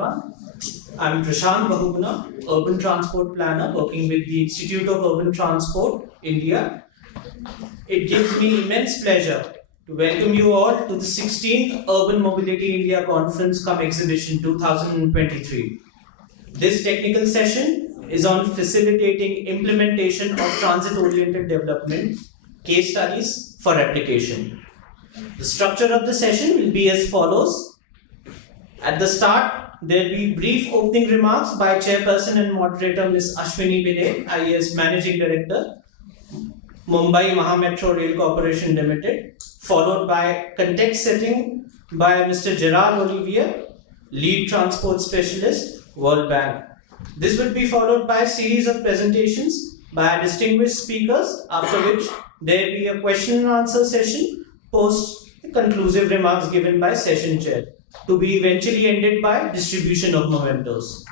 I'm Prashant Bahuguna, Urban Transport Planner working with the Institute of Urban Transport, India. It gives me immense pleasure to welcome you all to the 16th Urban Mobility India Conference cum Exhibition 2023. This technical session is on facilitating implementation of transit-oriented development, case studies for replication. The structure of the session will be as follows. At the start, there will be brief opening remarks by Chairperson and Moderator Ms. Ashwini Bide, IAS Managing Director, Mumbai Mahametro Rail Corporation Limited, followed by context setting by Mr. Gerard Olivier, Lead Transport Specialist, World Bank. This would be followed by a series of presentations by distinguished speakers, after which there will be a question and answer session post conclusive remarks given by session chair, to be eventually ended by distribution of mementos.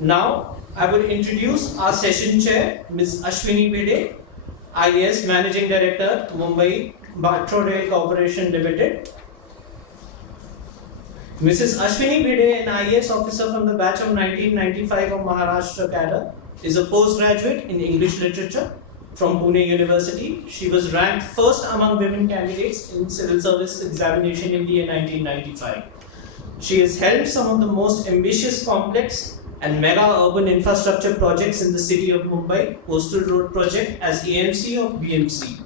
Now, I would introduce our session chair, Ms. Ashwini Bide, IAS Managing Director, Mumbai Metro Rail Corporation Limited. Mrs. Ashwini Bide, an IAS officer from the batch of 1995 of Maharashtra cadre, is a postgraduate in English literature from Pune University. She was ranked first among women candidates in civil service examination in the year 1995. She has held some of the most ambitious, complex and mega urban infrastructure projects in the city of Mumbai, Coastal Road Project as AMC of BMC,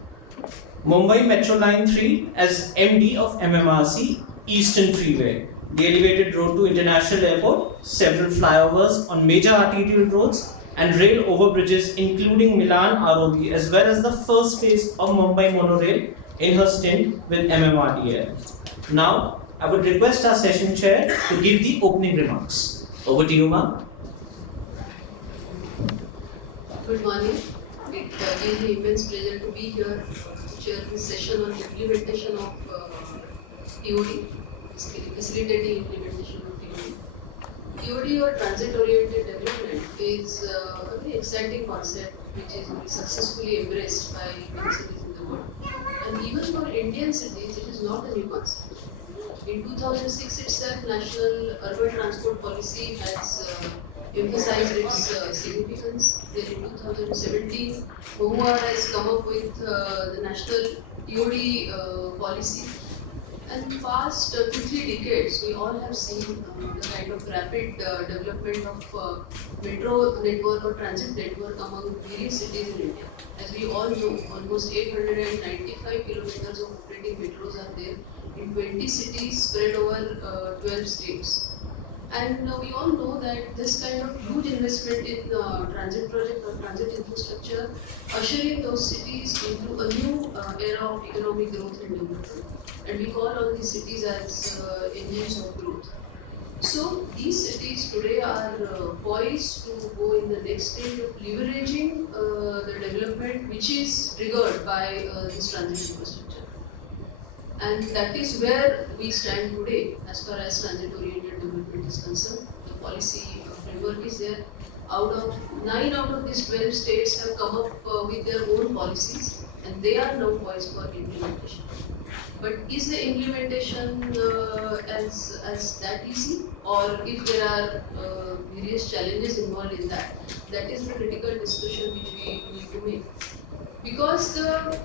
Mumbai Metro Line 3 as MD of MMRC, Eastern Freeway, the elevated road to International Airport, several flyovers on major arterial roads, and rail overbridges including Milan ROB, as well as the first phase of Mumbai monorail in her stint with MMRDL. Now, I would request our session chair to give the opening remarks. Over to you, ma'am. Good morning. It gives me immense pleasure to be here to chair this session on implementation of TOD, facilitating implementation of TOD. TOD or transit-oriented development is a very exciting concept which is successfully embraced by many cities in the world. And even for Indian cities, it is not a new concept. In 2006 itself, National Urban Transport Policy has emphasized its significance. Then in 2017, MoHUA has come up with the National TOD policy. And in past 2-3 decades, we all have seen the kind of rapid development of metro network or transit network among various cities in India. As we all know, almost 895 kilometers of operating metros are there in 20 cities spread over 12 states. And we all know that this kind of huge investment in transit project or transit infrastructure ushering those cities into a new era of economic growth and development. And we call all these cities as engines of growth. So these cities today are poised to go in the next stage of leveraging the development which is triggered by this transit infrastructure. And that is where we stand today as far as transit-oriented development is concerned. The policy framework is there. 9 out of these 12 states have come up with their own policies, and they are now poised for implementation. But is the implementation as that easy, or if there are various challenges involved in that? That is the critical discussion which we need to make. Because the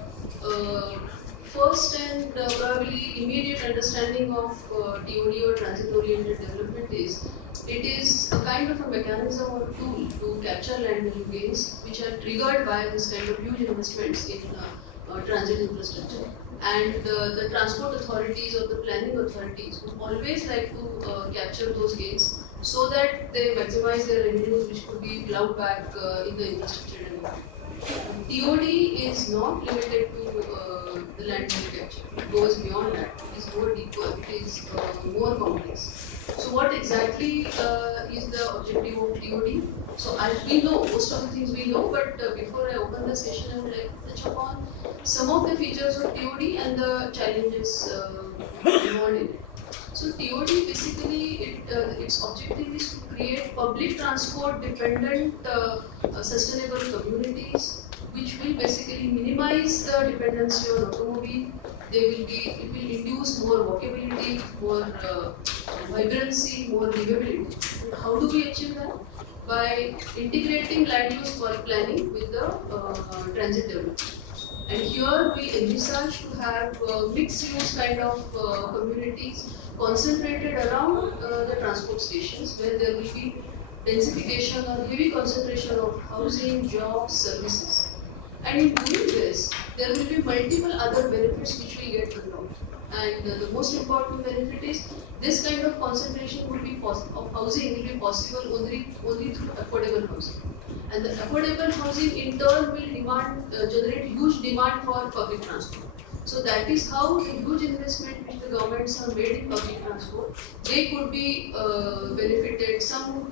first and probably immediate understanding of TOD or transit-oriented development is, it is a kind of a mechanism or tool to capture land value gains which are triggered by this kind of huge investments in transit infrastructure. And the transport authorities or the planning authorities would always like to capture those gains so that they maximize their revenues, which could be plowed back in the infrastructure development. TOD is not limited to the land value capture. It goes beyond that. It is more deeper. It is more complex. So what exactly is the objective of TOD? So we know most of the things we know, but before I open the session, I would like to touch upon some of the features of TOD and the challenges involved in it. So TOD basically, its objective is to create public transport dependent sustainable communities which will basically minimize the dependency on automobile, it will induce more walkability, more vibrancy, more livability. And how do we achieve that? By integrating land use planning with the transit development. And here we envisage to have mixed use kind of communities concentrated around the transport stations, where there will be densification or heavy concentration of housing, jobs, services. And in doing this, there will be multiple other benefits which will get unlocked. And the most important benefit is this kind of concentration will be of housing will be possible only through affordable housing. And the affordable housing in turn will generate huge demand for public transport. So that is how the huge investment which the governments have made in public transport, they could be benefited, some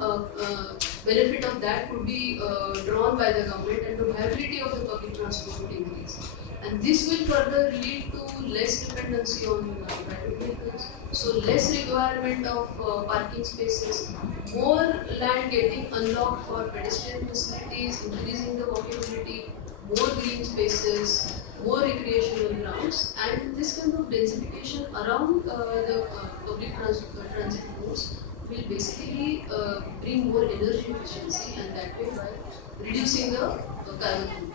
benefit of that could be drawn by the government, and the viability of the public transport would increase. And this will further lead to less dependency on private vehicles, so less requirement of parking spaces, more land getting unlocked for pedestrian facilities, increasing the walkability, more green spaces, more recreational grounds, and this kind of densification around the public transit modes will basically bring more energy efficiency, and that way by reducing the carbon footprint.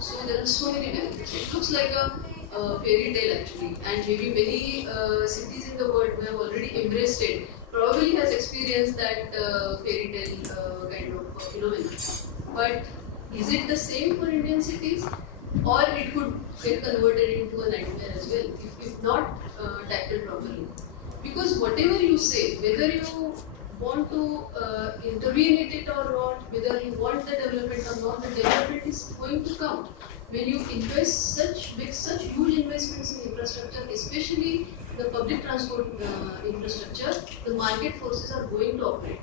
So there are so many benefits. It looks like a fairy tale actually, and maybe many cities in the world who have already embraced it probably has experienced that fairy tale kind of phenomenon. But is it the same for Indian cities? Or it could get converted into a nightmare as well, if not tackled properly. Because whatever you say, whether you want to intervene in it or not, whether you want the development or not, the development is going to come. When you make such huge investments in infrastructure, especially the public transport infrastructure, the market forces are going to operate.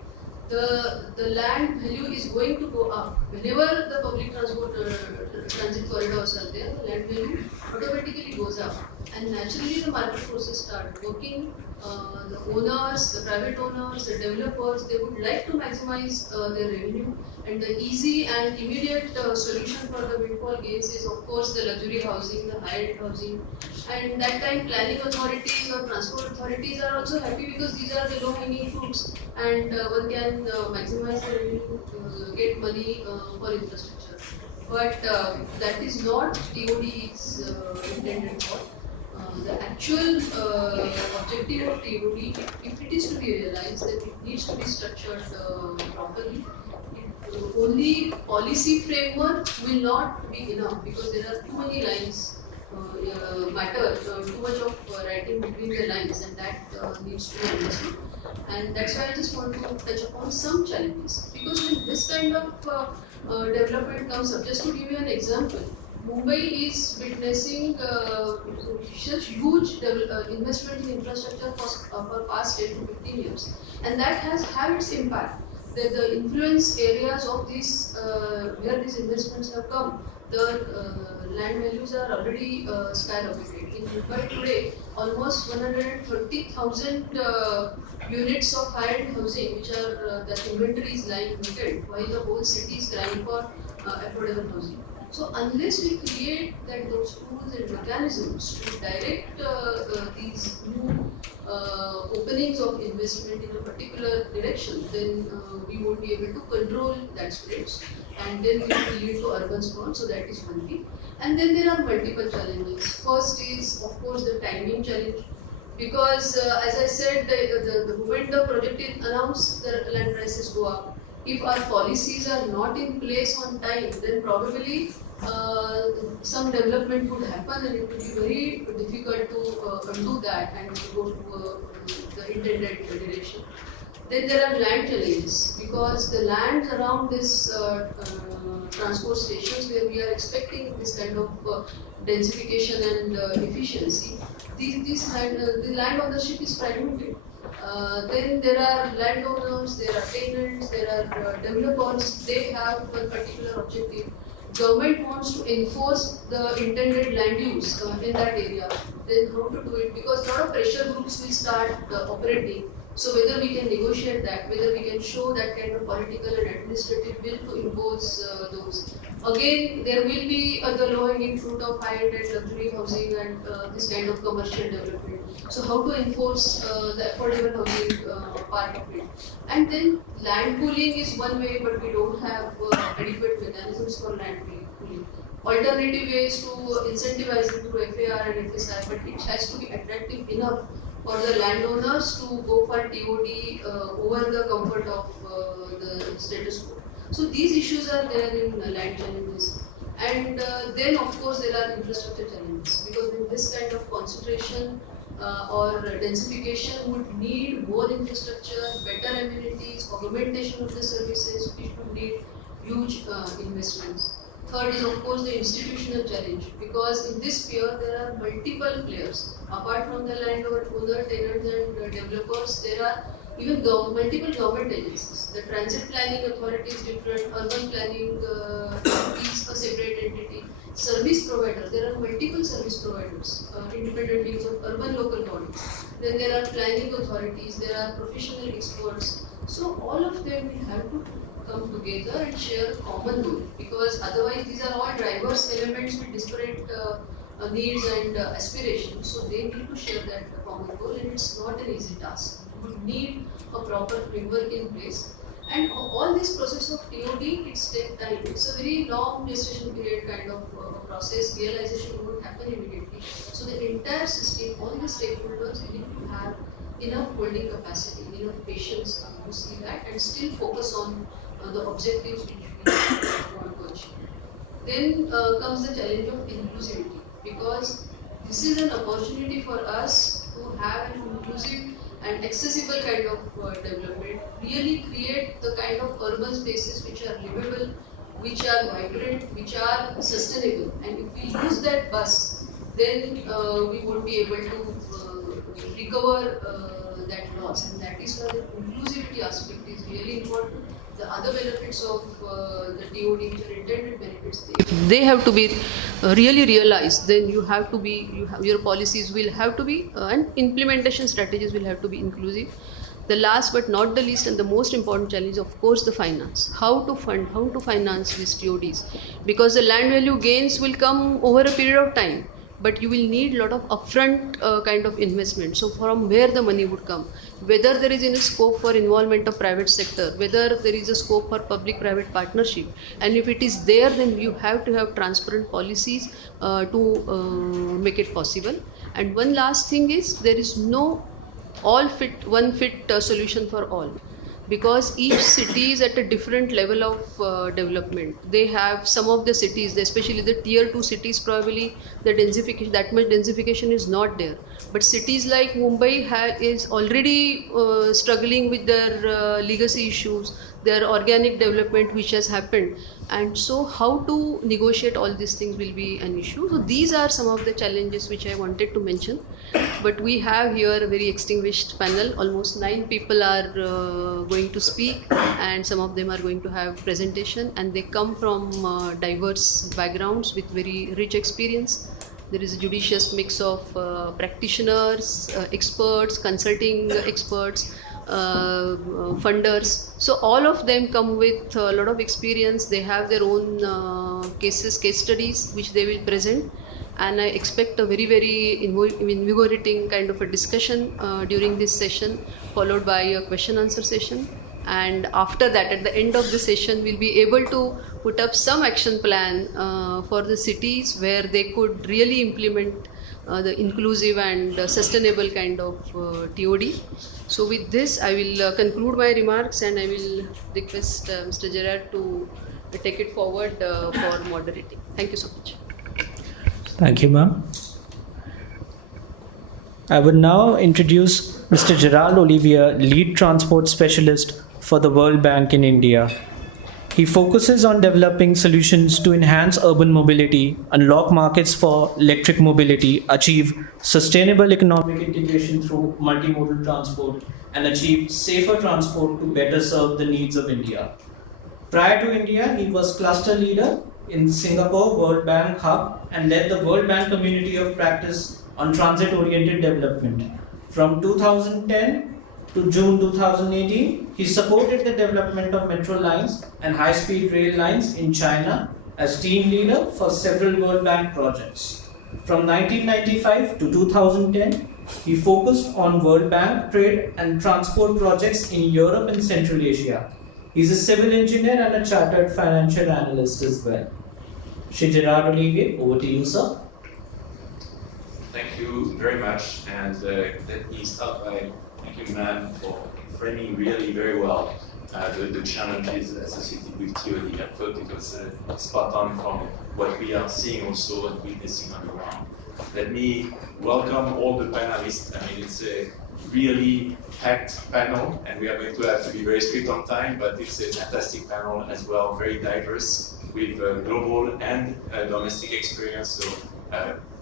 The land value is going to go up. Whenever the public transport transit corridors are there, the land value automatically goes up. And naturally the market forces start working. The owners, the private owners, the developers, they would like to maximize their revenue. And the easy and immediate solution for the windfall gains is of course the luxury housing, the high-end housing. And that time planning authorities or transport authorities are also happy because these are the low-hanging fruits, and one can maximize the revenue, get money for infrastructure. But that is not TOD is intended for. The actual objective of TOD, if it is to be realized, that it needs to be structured properly. Only policy framework will not be enough because there are too many lines matter, too much of writing between the lines, and that needs to be understood. And that's why I just want to touch upon some challenges. Because when this kind of development comes up, just to give you an example, Mumbai is witnessing such huge investment in infrastructure for past 10 to 15 years, and that has had its impact. The influence areas of this, where these investments have come, the land values are already skyrocketed. In Mumbai today, almost 130,000 units of high-end housing, which are that inventory is lying vacant, while the whole city is crying for affordable housing. So unless we create those tools and mechanisms to direct these new openings of investment in a particular direction, then we won't be able to control that spreads, and then it will lead to urban sprawl. So that is one thing. And then there are multiple challenges. First is of course the timing challenge, because as I said, the moment the project is announced, the land prices go up. If our policies are not in place on time, then probably some development would happen, and it would be very difficult to undo that and go to the intended direction. Then there are land challenges, because the land around this transport stations where we are expecting this kind of densification and efficiency, the land ownership is fragmented. Then there are landowners, there are tenants, there are developers, they have one particular objective. Government wants to enforce the intended land use in that area. then how to do it, because a lot of pressure groups will start operating. So whether we can negotiate that, whether we can show that kind of political and administrative will to impose those. Again, there will be the low-hanging fruit of high-end luxury housing and this kind of commercial development. So how to enforce the affordable housing part of it. And then land pooling is one way, but we don't have adequate mechanisms for land pooling. Alternative ways to incentivize it through FAR and FSI, but it has to be attractive enough for the landowners to go for TOD over the comfort of the status quo. So these issues are there in land challenges. And then of course there are infrastructure challenges, because in this kind of concentration or densification would need more infrastructure, better amenities, augmentation of the services, which would need huge investments. Third is of course the institutional challenge, because in this sphere there are multiple players. Apart from the landowner, tenants and developers, there are even multiple government agencies. The transit planning authority is different, urban planning is a separate entity. Service providers, there are multiple service providers, independent wings of urban local bodies. Then there are planning authorities, there are professional experts. So all of them will have to come together and share a common goal, because otherwise these are all diverse elements with disparate needs and aspirations. So they need to share that common goal, and it's not an easy task. We need a proper framework in place. And all this process of TOD, it's take time. It's a very long gestation period kind of process. Realization won't happen immediately. So the entire system, all the stakeholders need to have enough holding capacity, enough patience to see that, and still focus on the objectives which we want to achieve. Then comes the challenge of inclusivity, because this is an opportunity for us to have an inclusive and accessible kind of development, really create the kind of urban spaces which are livable, which are vibrant, which are sustainable. And if we lose that bus, then we won't be able to recover that loss. And that is why the inclusivity aspect is really important. The other benefits of the TOD, which are intended benefits, if they have to be really realized, then your policies will have to be, and implementation strategies will have to be inclusive. The last but not the least and the most important challenge, of course, the finance. How to fund, how to finance these TODs, because the land value gains will come over a period of time, but you will need a lot of upfront kind of investment. So from where the money would come, whether there is any scope for involvement of private sector, whether there is a scope for public-private partnership, and if it is there, then you have to have transparent policies to make it possible. And one last thing is, there is no one fit solution for all, because each city is at a different level of development. They have some of the cities, especially the tier 2 cities, probably the densification, that much densification is not there. But cities like Mumbai is already struggling with their legacy issues, their organic development which has happened. And so how to negotiate all these things will be an issue. So these are some of the challenges which I wanted to mention. But we have here a very extinguished panel. Almost 9 people are going to speak, and some of them are going to have presentation, and they come from diverse backgrounds with very rich experience. There is a judicious mix of practitioners, experts, consulting experts, funders. So all of them come with a lot of experience. They have their own case studies which they will present. And I expect a very, very invigorating kind of a discussion during this session, followed by a question-answer session. And after that, at the end of the session, we'll be able to put up some action plan for the cities where they could really implement the inclusive and sustainable kind of TOD. So with this, I will conclude my remarks, and I will request Mr. Gerard to take it forward for moderating. Thank you so much. Thank you, ma'am. I would now introduce Mr. Gerald Olivier, Lead Transport Specialist for the World Bank in India. He focuses on developing solutions to enhance urban mobility, unlock markets for electric mobility, achieve sustainable economic integration through multimodal transport, and achieve safer transport to better serve the needs of India. Prior to India, he was cluster leader in Singapore World Bank Hub and led the World Bank Community of Practice on transit-oriented development. From 2010 to June 2018, he supported the development of metro lines and high-speed rail lines in China as team leader for several World Bank projects. From 1995 to 2010, he focused on World Bank trade and transport projects in Europe and Central Asia. He's a civil engineer and a chartered financial analyst as well. Shri Gerard Olivier, over to you, sir. Thank you very much, and let me start by thanking Ma'am for framing really very well the challenges associated with TOD. I thought it was spot on from what we are seeing also and witnessing on the ground. Let me welcome all the panelists. I mean, it's a really packed panel, and we are going to have to be very strict on time, but it's a fantastic panel as well, very diverse, with global and domestic experience. So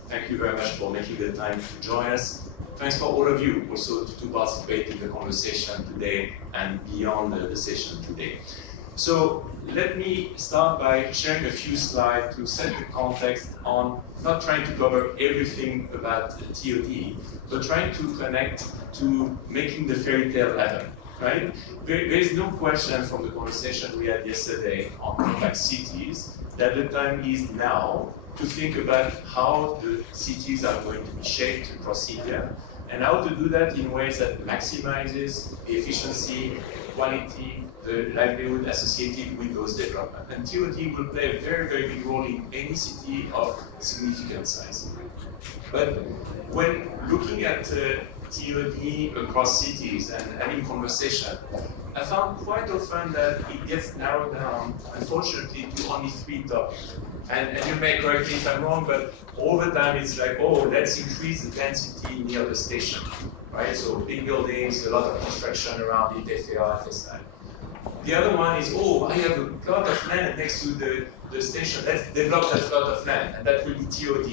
thank you very much for making the time to join us. Thanks for all of you also to participate in the conversation today and beyond the session today. So let me start by sharing a few slides to set the context on not trying to cover everything about TOD, but trying to connect to making the fairy tale happen, right? There is no question from the conversation we had yesterday on compact cities that the time is now to think about how the cities are going to be shaped across India and how to do that in ways that maximizes the efficiency, quality, the livelihood associated with those developments. And TOD will play a very, very big role in any city of significant size. But when looking at TOD across cities and having conversation, I found quite often that it gets narrowed down, unfortunately, to only 3 topics. And you may correct me if I'm wrong, but all the time it's like, oh, let's increase the density near the station, right? So big buildings, a lot of construction around it, FAR, FSI. The other one is, oh, I have a plot of land next to the station, let's develop that plot of land, and that will be TOD.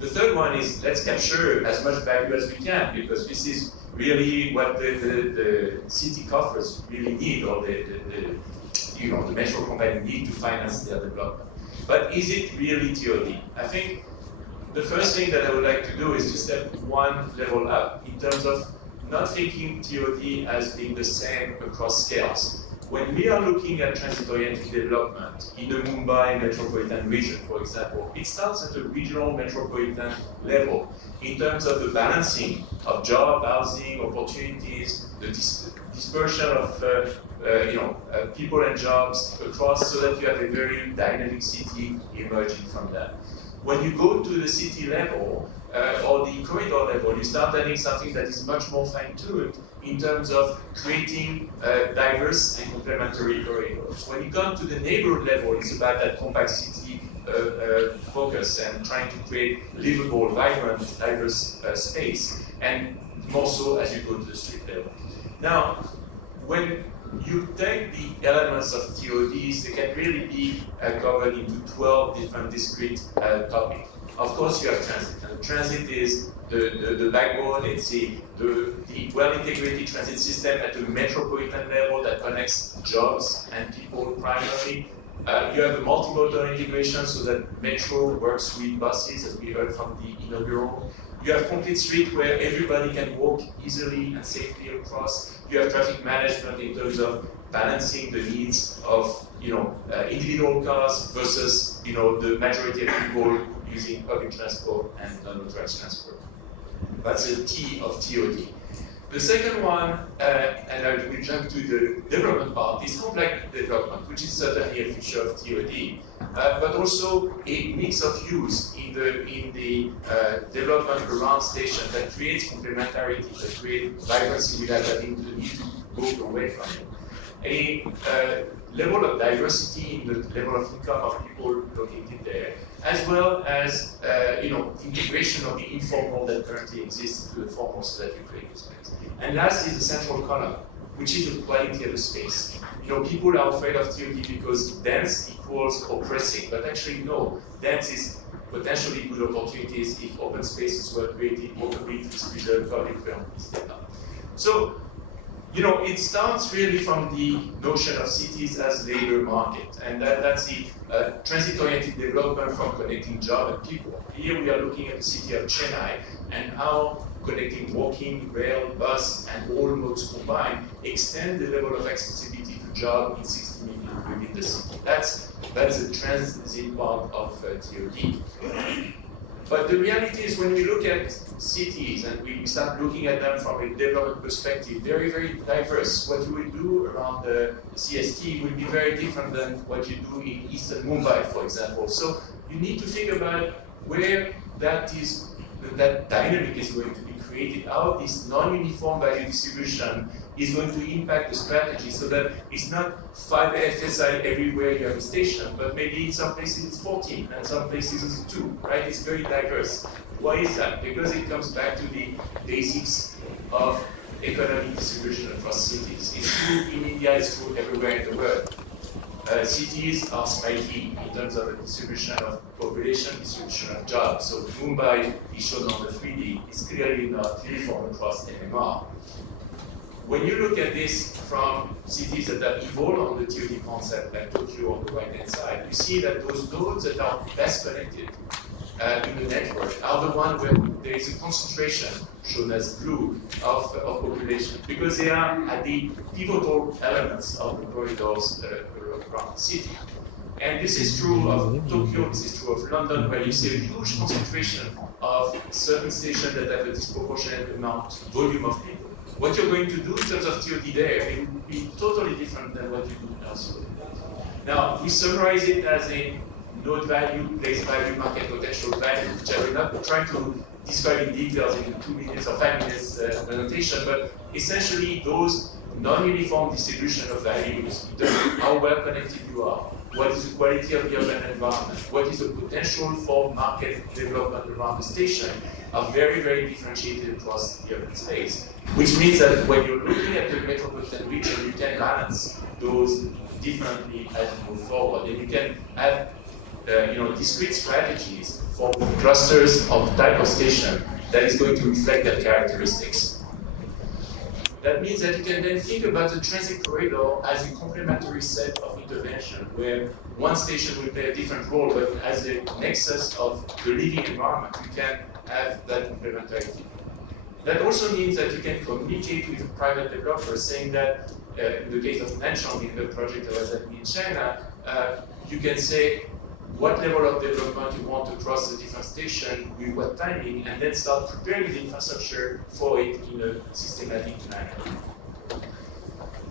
The third one is, let's capture as much value as we can, because this is really what the city coffers really need, or the metro company need to finance their development. But is it really TOD? I think the first thing that I would like to do is to step one level up in terms of not thinking TOD as being the same across scales. When we are looking at transit-oriented development in the Mumbai metropolitan region, for example, it starts at a regional metropolitan level in terms of the balancing of job, housing, opportunities, the dispersion of people and jobs across, so that you have a very dynamic city emerging from that. When you go to the city level or the corridor level, you start having something that is much more fine-tuned in terms of creating diverse and complementary corridors. When you come to the neighborhood level, it's about that compact city focus and trying to create livable, vibrant, diverse space, and more so as you go to the street level. Now, when you take the elements of TODs, they can really be covered into 12 different discrete topics. Of course, you have transit, and transit is the backbone. It's the well-integrated transit system at a metropolitan level that connects jobs and people primarily. You have a multimodal integration so that metro works with buses, as we heard from the inaugural. You have complete street where everybody can walk easily and safely across. You have traffic management in terms of balancing the needs of individual cars versus the majority of people using public transport and non-motorized transport. That's the T of TOD. The second one, and I will jump to the development part, is complex development, which is certainly a feature of TOD, but also a mix of use in the development around station that creates complementarity, that creates vibrancy without having the need to go away from it. A level of diversity in the level of income of people located there, as well as integration of the informal that currently exists to the formal so that you create the space. And last is the central column, which is the quality of the space. People are afraid of TOD because dense equals oppressing, but actually no, dense is potentially good opportunities if open spaces were created, open green is preserved, public realm is developed. So it starts really from the notion of cities as labor market, and that's the transit-oriented development from connecting job and people. Here we are looking at the city of Chennai and how connecting walking, rail, bus, and all modes combined extend the level of accessibility to job in 60 minutes within the city. That's the transit part of TOD. But the reality is when we look at cities and we start looking at them from a development perspective, very, very diverse. What you will do around the CST will be very different than what you do in Eastern Mumbai, for example. So you need to think about where that dynamic is going to be created, how this non-uniform value distribution is going to impact the strategy so that it's not 5 FSI everywhere you have a station, but maybe in some places it's 14 and some places it's 2, right? It's very diverse. Why is that? Because it comes back to the basics of economic distribution across cities. It's true in India, it's true everywhere in the world. Cities are spiky in terms of the distribution of population, distribution of jobs. So Mumbai is shown on the 3D, is clearly not uniform across MMR. When you look at this from cities that have evolved on the TOD concept, like Tokyo on the right-hand side, you see that those nodes that are best connected in the network are the ones where there is a concentration, shown as blue, of population, because they are at the pivotal elements of the corridors around the city. And this is true of Tokyo, this is true of London, where you see a huge concentration of certain stations that have a disproportionate volume of people. What you're going to do in terms of TOD there, it will be totally different than what you do elsewhere. Now, we summarize it as a node value, place value, market potential value, which I will not try to describe in details in 2 minutes or 5 minutes presentation, but essentially those non-uniform distribution of values, in terms of how well connected you are, what is the quality of the urban environment, what is the potential for market development around the station, are very, very differentiated across the urban space. Which means that when you're looking at the metropolitan region, you can balance those differently as you move forward, and you can have discrete strategies for clusters of type of station that is going to reflect that characteristics. That means that you can then think about the transit corridor as a complementary set of intervention, where one station will play a different role, but as a nexus of the living environment, you can have that complementarity. That also means that you can communicate with private developers, saying that in the case of Nanchang, in the project that was happening in China, you can say what level of development you want to cross the different station, with what timing, and then start preparing the infrastructure for it in a systematic manner.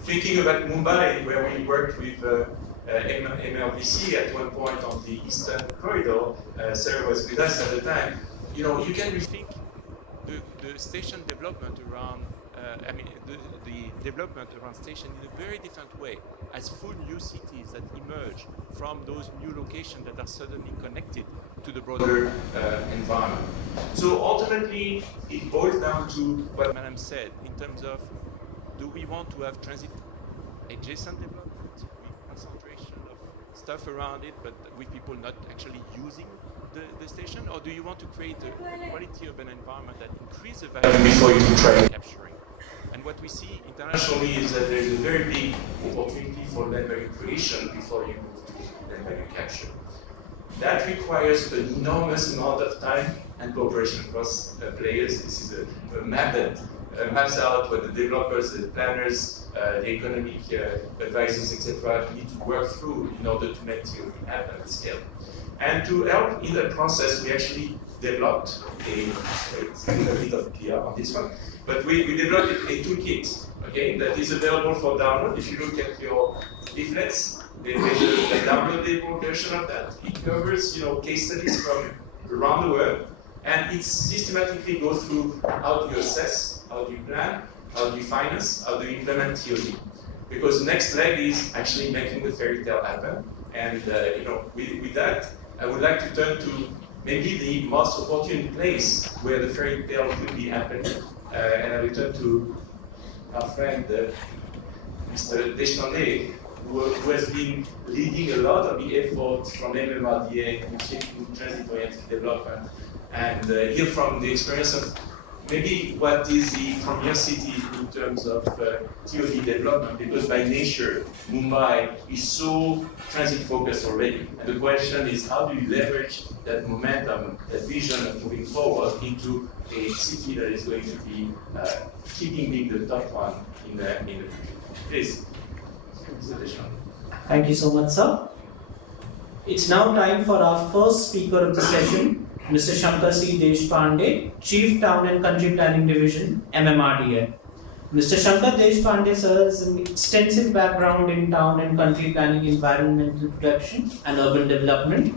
Thinking about Mumbai, where we worked with MLVC at one point on the Eastern Corridor, Sarah was with us at the time, you can rethink the station development around, the development around station in a very different way, as full new cities that emerge from those new locations that are suddenly connected to the broader environment. So ultimately, it boils down to what Madame said, in terms of, do we want to have transit adjacent development with concentration of stuff around it, but with people not actually using the station, or do you want to create a quality urban environment that increases the value before you try capturing? And what we see internationally is that there is a very big opportunity for land value creation before you move to land value capture. That requires an enormous amount of time and cooperation across players. This is a map that maps out what the developers, the planners, the economic advisors, etc. need to work through in order to make TOD happen at scale. And to help in that process, we actually developed it's a bit of PR on this one, but we developed a toolkit, okay, that is available for download. If you look at your leaflets, there's a downloadable version of that. It covers, case studies from around the world, and it systematically goes through how do you assess, how do you plan, how do you finance, how do you implement TOD. Because the next leg is actually making the fairy tale happen, and with that, I would like to turn to maybe the most opportune place where the fairy tale could be happening. And I will turn to our friend, Mr. Deschandet, who has been leading a lot of the efforts from MMRDA in transit-oriented development, and hear from the experience of maybe what is the premier city in terms of TOD development, because by nature, Mumbai is so transit focused already. And the question is, how do you leverage that momentum, that vision of moving forward into a city that is going to be keeping being the top one in the future? Please, Mr. Deschamps. Thank you so much, sir. It's now time for our first speaker of the session, Mr. Shankar C. Deshpande, Chief Town and Country Planning Division, MMRDA. Mr. Shankar Deshpande, sir, has an extensive background in town and country planning, environmental protection, and urban development.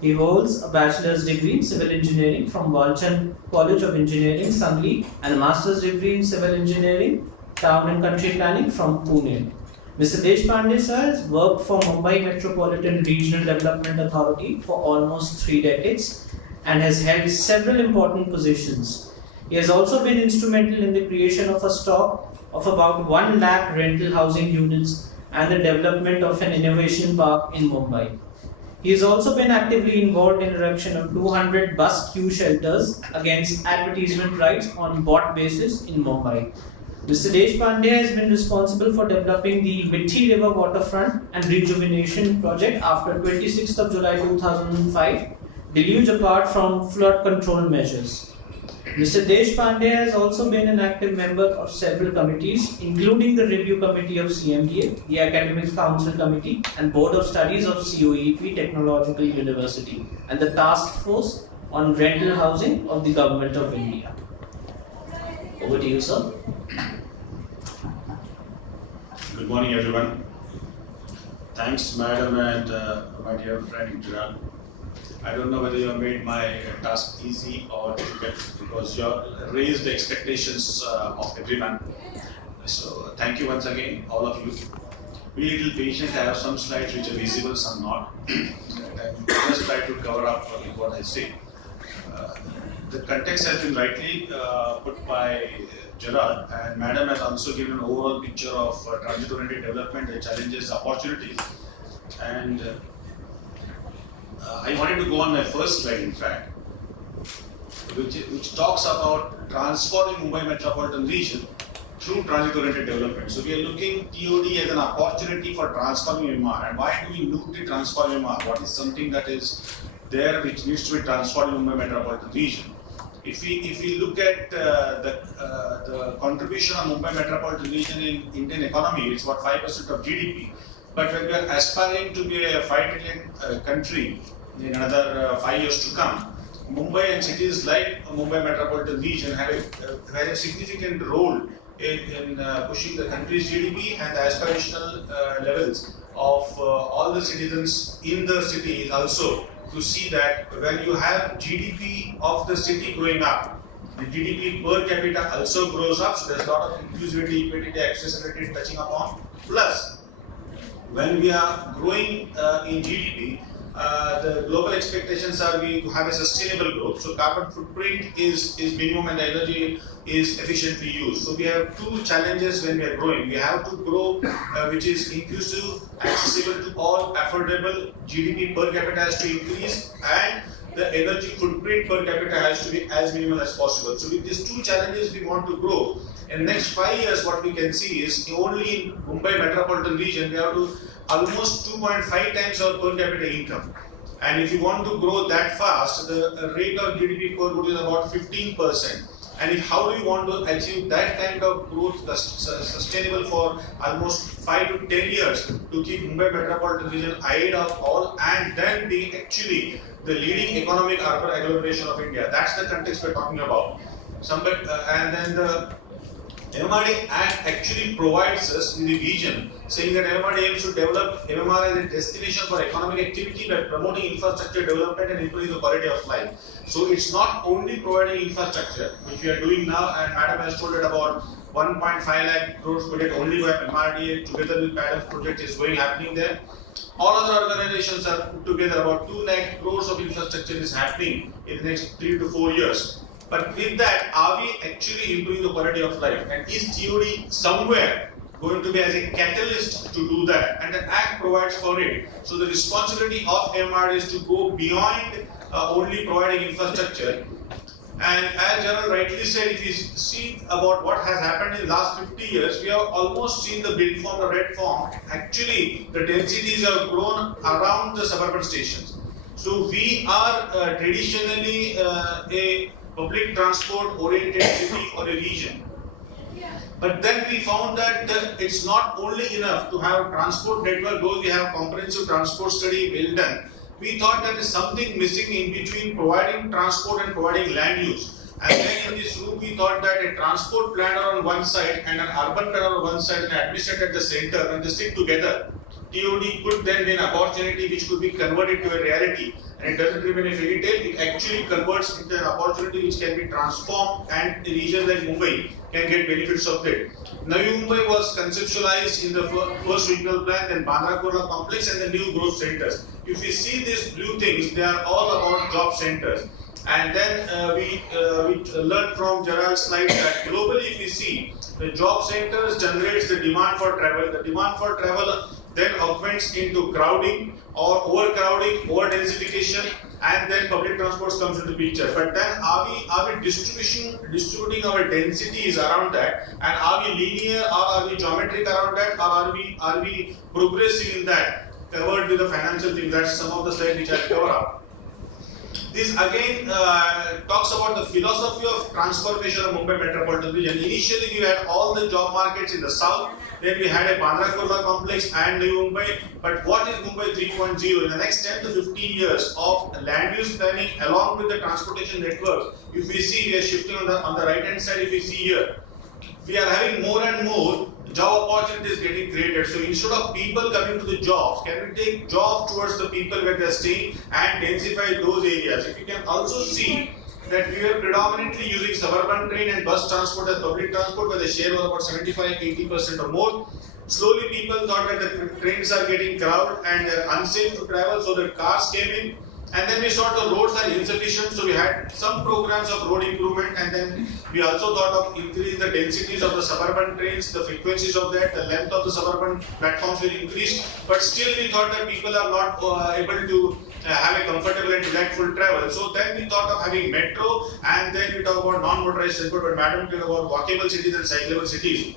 He holds a bachelor's degree in civil engineering from Walchand College of Engineering, Sangli, and a master's degree in civil engineering, town and country planning from Pune. Mr. Deshpande, sir, has worked for Mumbai Metropolitan Regional Development Authority for almost 3 decades and has held several important positions. He has also been instrumental in the creation of a stock of about 1 lakh rental housing units and the development of an innovation park in Mumbai. He has also been actively involved in erection of 200 bus queue shelters against advertisement rights on bought basis in Mumbai. Mr. Deshpande has been responsible for developing the Mithi River waterfront and rejuvenation project after 26th of July 2005, deluge apart from flood control measures. Mr. Deshpande has also been an active member of several committees, including the Review Committee of CMDA, the Academic Council Committee, and Board of Studies of COEP Technological University, and the Task Force on Rental Housing of the Government of India. Over to you, sir. Good morning, everyone. Thanks, madam, and my dear friend Gerald. I don't know whether you have made my task easy or difficult, because you have raised the expectations of everyone. So thank you once again, all of you. Be a little patient. I have some slides which are visible, some not. I just try to cover up what I say. The context has been rightly put by Gerard, and Madam has also given an overall picture of transit-oriented development, the challenges, opportunities. And I wanted to go on my first slide, in fact, which talks about transforming Mumbai metropolitan region through transit-oriented development. So we are looking TOD as an opportunity for transforming MR. And why do we need to transform MR? What is something that is there which needs to be transformed in Mumbai metropolitan region? If we look at the contribution of Mumbai metropolitan region in Indian economy, it's about 5% of GDP. But when we are aspiring to be a 5 trillion country in another 5 years to come, Mumbai and cities like Mumbai metropolitan region have a significant role in pushing the country's GDP and the aspirational levels of all the citizens in the city is also to see that when you have GDP of the city growing up, the GDP per capita also grows up, so there's a lot of inclusivity, equity, accessibility touching upon. Plus, when we are growing in GDP, the global expectations are we have a sustainable growth. So carbon footprint is minimum and the energy is efficiently used. So we have two challenges when we are growing. We have to grow which is inclusive, accessible to all, affordable, GDP per capita has to increase, and the energy footprint per capita has to be as minimal as possible. So with these two challenges we want to grow. In the next 5 years what we can see is only in Mumbai metropolitan region we have to almost 2.5 times our per capita income. And if you want to grow that fast, the rate of GDP per growth is about 15%. And how do you want to achieve that kind of growth sustainable for almost 5 to 10 years to keep Mumbai metropolitan region ahead of all and then be actually the leading economic urban agglomeration of India? That's the context we're talking about. And then the MMRDA Act actually provides us with a vision saying that MMRDA aims to develop MMR as a destination for economic activity by promoting infrastructure development and improving the quality of life. So it's not only providing infrastructure, which we are doing now, and Madam has told it about 1.5 lakh crores project only by MMRDA together with Madam's project is happening there. All other organizations are put together, about 2 lakh crores of infrastructure is happening in the next 3 to 4 years. But with that, are we actually improving the quality of life? And is TOD somewhere going to be as a catalyst to do that? And the Act provides for it. So the responsibility of MR is to go beyond only providing infrastructure And as General rightly said, if you see about what has happened in the last 50 years, we have almost seen the build form, the red form. Actually, the densities have grown around the suburban stations. So we are traditionally a public transport oriented city or a region. But then we found that it's not only enough to have transport network, though we have comprehensive transport study well done. We thought that there is something missing in between providing transport and providing land use. And then in this room we thought that a transport planner on one side and an urban planner on one side and an administrator at the center, when they sit together, TOD could then be an opportunity which could be converted to a reality. And it doesn't remain a fairy tale, it actually converts into an opportunity which can be transformed, and a region like Mumbai can get benefits of it. Navi Mumbai was conceptualized in the first regional plan, then Bandra Kurla complex and the new growth centers. If you see these blue things, they are all about job centers. And then we learned from Gerald's slide that globally, if you see, the job centers generates the demand for travel. The demand for travel then augments into crowding or overcrowding, over-densification, and then public transport comes into picture. But then are we distributing our densities around that, and are we linear or are we geometric around that, or are we progressive in that, covered with the financial thing? That's some of the slides which I cover up. This again talks about the philosophy of transformation of Mumbai metropolitan region. Initially, we had all the job markets in the south. Then we had a Bandra Kurla complex and Navi Mumbai. But what is Mumbai 3.0? In the next 10 to 15 years of land use planning along with the transportation network, if we see, we are shifting on the right hand side. If we see here, we are having more and more job opportunities getting created. So instead of people coming to the jobs, can we take jobs towards the people where they are staying and densify those areas? If you can also see that we are predominantly using suburban train and bus transport as public transport, where the share was about 75-80% or more. Slowly people thought that the trains are getting crowded and they are unsafe to travel, so the cars came in. And then we saw the roads are insufficient, so we had some programs of road improvement, and then we also thought of increasing the densities of the suburban trains, the frequencies of that, the length of the suburban platforms will increase, but still we thought that people are not able to have a comfortable and delightful travel. So then we thought of having metro, and then we talk about non-motorized transport, but madam talked about walkable cities and cyclable cities.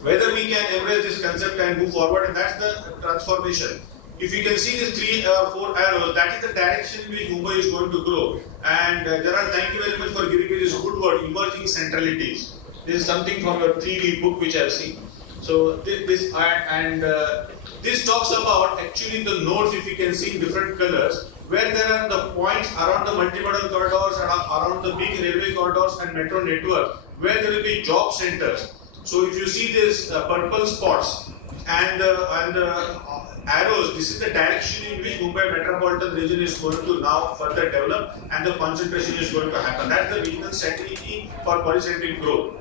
Whether we can embrace this concept and move forward, and that's the transformation. If you can see these 3 or 4 arrows, that is the direction in which Mumbai is going to grow. And Gerald, thank you very much for giving me this good word, emerging centralities. This is something from your 3D book which I have seen. So this talks about actually the nodes, if you can see in different colors, where there are the points around the multimodal corridors and around the big railway corridors and metro network, where there will be job centers. So if you see these purple spots and arrows, this is the direction in which Mumbai metropolitan region is going to now further develop, and the concentration is going to happen. That's the regional strategy for polycentric growth.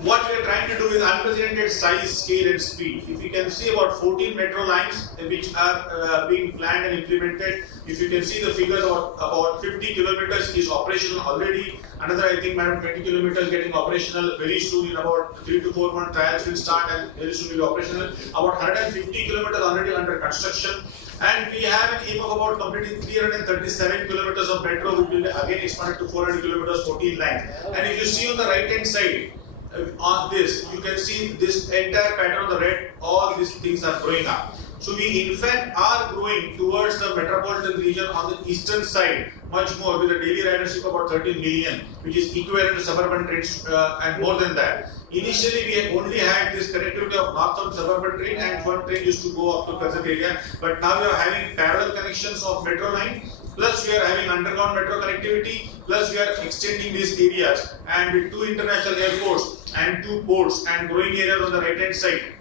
What we are trying to do is unprecedented size, scale and speed. If you can see about 14 metro lines which are being planned and implemented. If you can see the figures, about 50 kilometers is operational already. Another, I think, madam, 20 kilometers getting operational very soon. In about 3 to 4 months, trials will start and very soon will be operational. About 150 kilometers already under construction. And we have an aim of about completing 337 kilometers of metro, which will be again expanded to 400 kilometers, 14 lines. And if you see on the right hand side, on this, you can see this entire pattern of the red, all these things are growing up. So we in fact are growing towards the metropolitan region on the eastern side much more, with a daily ridership about 13 million, which is equivalent to suburban trains and more than that. Initially we only had this connectivity of north-south suburban train, and one train used to go up to Kazat area, but now we are having parallel connections of metro line, plus we are having underground metro connectivity, plus we are extending these areas, and with 2 international airports and 2 ports and growing areas on the right hand side.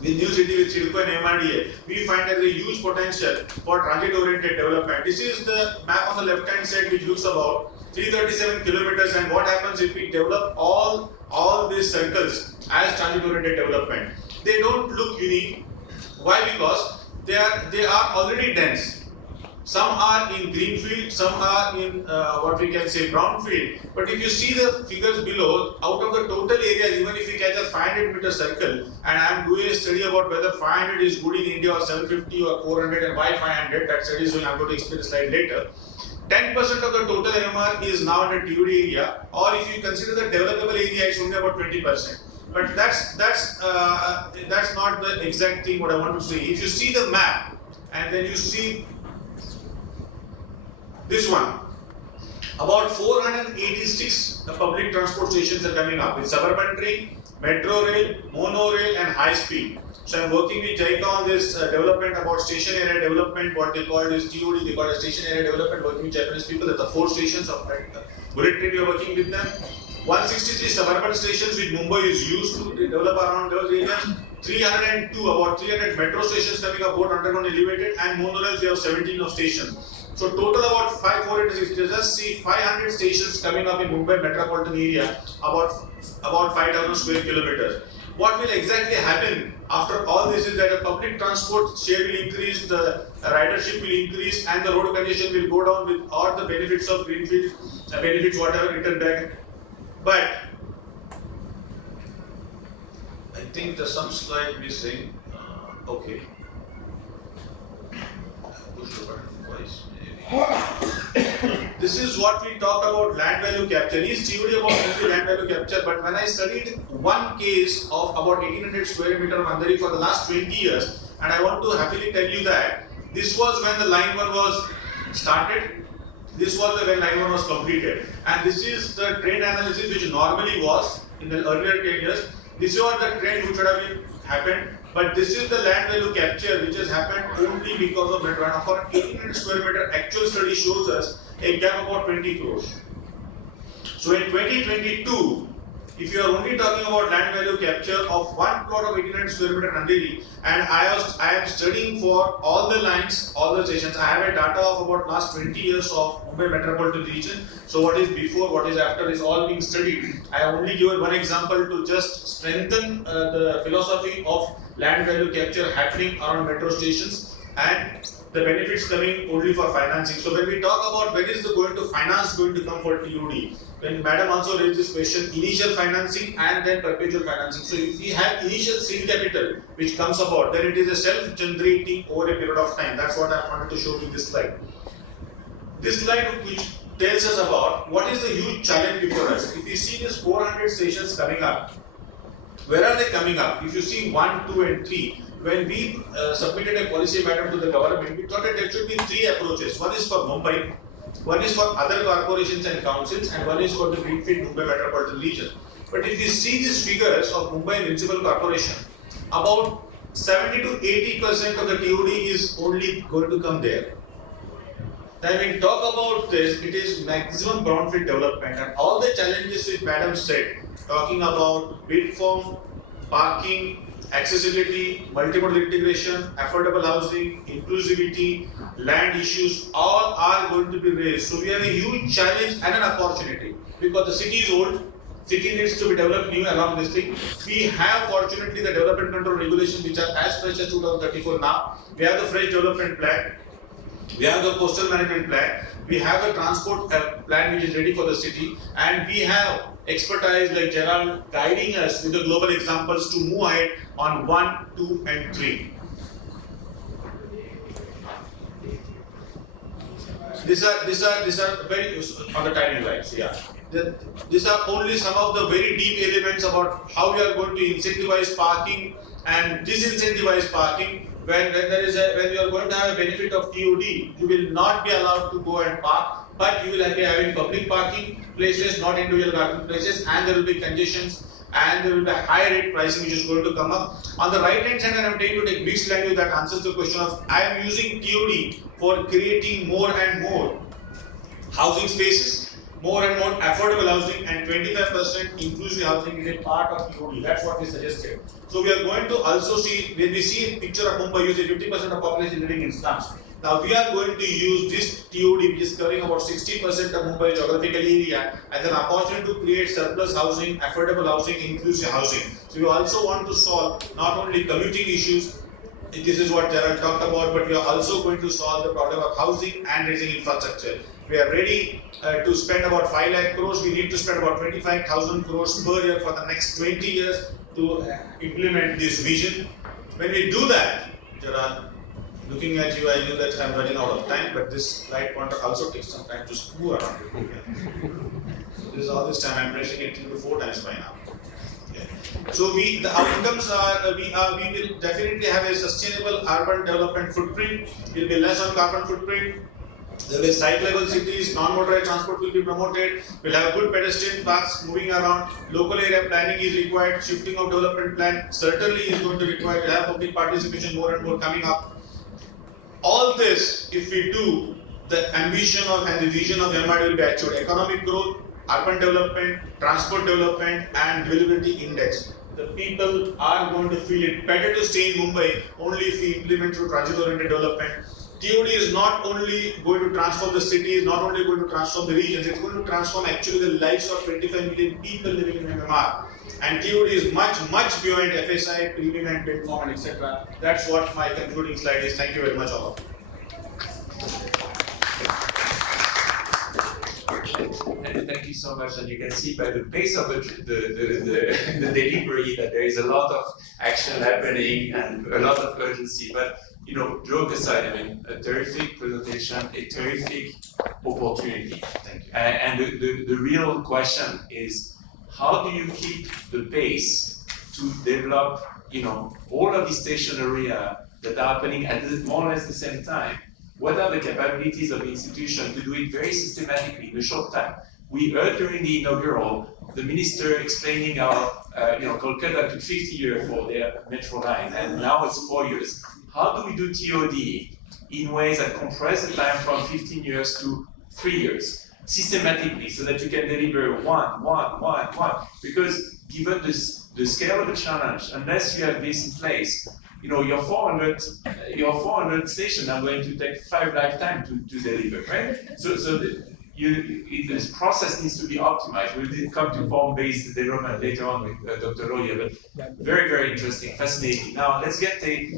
With new city, with CIDCO and MRDA, we find there is a huge potential for transit-oriented development. This is the map on the left-hand side, which looks about 337 kilometers, and what happens if we develop all these circles as transit-oriented development. They don't look unique. Why? Because they are already dense. Some are in greenfield, some are in what we can say brownfield. But if you see the figures below, out of the total area, even if you catch a 500 meter circle, and I am doing a study about whether 500 is good in India or 750 or 400 and why 500, that study is going, I am going to explain the slide later. 10% of the total MMR is now under TOD area, or if you consider the developable area, it's only about 20%. But that's not the exact thing what I want to say. If you see the map and then you see this one, about 486 public transport stations are coming up with suburban train, metro rail, monorail, and high speed. So I'm working with JICA on this development about station area development. What they call is TOD. They call it station area development. Working with Japanese people. That's the 4 stations of bullet train. We are working with them. 163 suburban stations which Mumbai is used to develop around those areas. 302, about 300 metro stations coming up, both underground elevated, and monorails we have 17 of stations. So total about 486. Just see 500 stations coming up in Mumbai metropolitan area, about 5,000 square kilometers. What will exactly happen after all this is that the public transport share will increase, the ridership will increase, and the road congestion will go down with all the benefits of greenfield, benefits whatever written back. But I think there's some slide missing. Okay. Push the button twice. This is what we talk about land value capture. Is theory about land value capture, but when I studied one case of about 1800 square meter of Andheri for the last 20 years, and I want to happily tell you that this was when the line 1 was started, this was when line 1 was completed, and this is the trend analysis which normally was in the earlier 10 years. This is what the trend which would have been happened. But this is the land value capture which has happened only because of metro. And for 1800 square meter, actual study shows us a gap about 20 crores. So in 2022, if you are only talking about land value capture of one plot of 1800 square meter Andheri, and I am studying for all the lines, all the stations. I have a data of about last 20 years of Mumbai metropolitan region. So what is before, what is after is all being studied. I have only given one example to just strengthen the philosophy of land value capture happening around metro stations and the benefits coming only for financing. So when we talk about when is the finance going to come for TOD, when Madam also raised this question, initial financing and then perpetual financing. So if we have initial seed capital which comes about, then it is a self-generating over a period of time. That's what I wanted to show you this slide. This slide which tells us about what is the huge challenge before us. If you see these 400 stations coming up, where are they coming up? If you see 1, 2 and 3, when we submitted a policy matter to the government, we thought that there should be 3 approaches. One is for Mumbai, one is for other corporations and councils, and one is for the greenfield Mumbai metropolitan region. But if you see these figures of Mumbai Municipal Corporation, about 70 to 80% of the TOD is only going to come there. Then when we talk about this, it is maximum brownfield development, and all the challenges which Madam said, talking about bid form, parking, accessibility, multimodal integration, affordable housing, inclusivity, land issues, all are going to be raised. So we have a huge challenge and an opportunity because the city is old, city needs to be developed new along this thing. We have fortunately the development control regulations which are as fresh as 2034 now. We have the fresh development plan. We have the coastal management plan, we have the transport plan which is ready for the city, and we have expertise like Gerald guiding us with the global examples to move ahead on 1, 2 and 3. These are very on the timelines, yeah. These are only some of the very deep elements about how we are going to incentivize parking and disincentivize parking. When you are going to have a benefit of TOD, you will not be allowed to go and park, but you will be having public parking places, not individual parking places, and there will be congestions and there will be high rate pricing which is going to come up. On the right hand side, I am trying to take mixed language that answers the question of I am using TOD for creating more and more housing spaces, more and more affordable housing, and 25% inclusive housing is a part of TOD. That's what we suggested. So we are going to also see, when we see a picture of Mumbai, you see 50% of population living in slums. Now we are going to use this TOD which is covering about 60% of Mumbai geographical area as an opportunity to create surplus housing, affordable housing, inclusive housing. So we also want to solve not only commuting issues, this is what Gerald talked about, but we are also going to solve the problem of housing and raising infrastructure. We are ready to spend about 5 lakh crores. We need to spend about 25,000 crores per year for the next 20 years to implement this vision. When we do that, Gerald, Looking at you, I knew that I'm running out of time, but this light pointer also takes some time to move around. This is all this time. I'm pressing it 3 to 4 times by now. Okay. So the outcomes are we will definitely have a sustainable urban development footprint. It will be less on carbon footprint. There will be site-level cities, non-motorized transport will be promoted, we'll have a good pedestrian paths moving around, local area planning is required, shifting of development plan certainly is going to require, we'll have public participation more and more coming up. All this, if we do, the ambition of and the vision of MID will be achieved. Economic growth, urban development, transport development and deliverability index. The people are going to feel it better to stay in Mumbai only if we implement through transit-oriented development. TOD is not only going to transform the cities, not only going to transform the regions, it's going to transform actually the lives of 25 million people living in MMR. And TOD is much, much beyond FSI, premium and bid form and etc. That's what my concluding slide is. Thank you very much, all of you. And thank you so much. And you can see by the pace of the delivery that there is a lot of action happening and a lot of urgency. But you know, joke aside, I mean, a terrific presentation, a terrific opportunity. Thank you. And the real question is, how do you keep the pace to develop, you know, all of these station area that are happening at more or less the same time? What are the capabilities of the institution to do it very systematically in a short time? We heard during the inaugural the minister explaining how, Kolkata took 50 years for their metro line, and now it's 4 years. How do we do TOD in ways that compress the time from 15 years to 3 years, systematically, so that you can deliver one? Because given the scale of the challenge, unless you have this in place, you know, your 400 stations are going to take 5 lifetimes to deliver, right? So this process needs to be optimized. We did come to form-based development later on with Dr. Loya, but very, very interesting, fascinating. Now let's get a,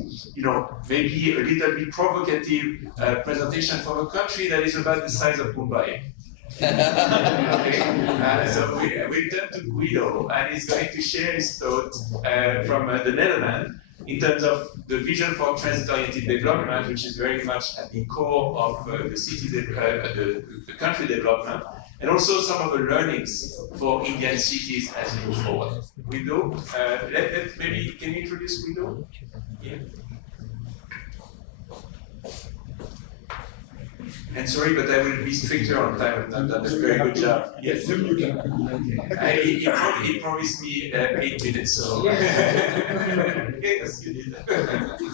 maybe a little bit provocative presentation from a country that is about the size of Mumbai. Okay. So we turn to Guido, and he's going to share his thoughts from the Netherlands in terms of the vision for transit-oriented development, which is very much at the core of the city, the country development, and also some of the learnings for Indian cities as we move forward. Guido, maybe can you introduce Guido? Yeah. And sorry, but I will be stricter on time. I've not done a very good job. Yes. He promised me 8 minutes, so. Yes, you did.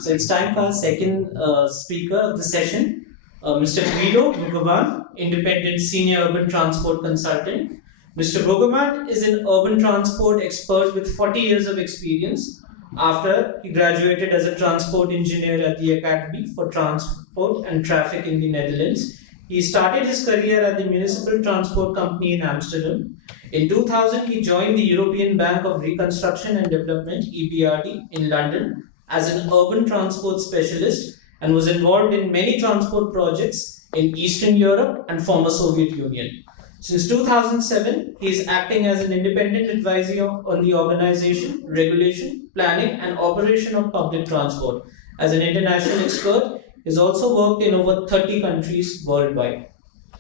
So it's time for our second speaker of the session, Mr. Guido Bhugavan, Independent Senior Urban Transport Consultant. Mr. Bhugavan is an urban transport expert with 40 years of experience. After he graduated as a transport engineer at the Academy for Transport and Traffic in the Netherlands, he started his career at the Municipal Transport Company in Amsterdam. In 2000, he joined the European Bank of Reconstruction and Development (EBRD) in London as an urban transport specialist and was involved in many transport projects in Eastern Europe and former Soviet Union. Since 2007, he is acting as an independent advisor on the organization, regulation, planning, and operation of public transport. As an international expert, he has also worked in over 30 countries worldwide.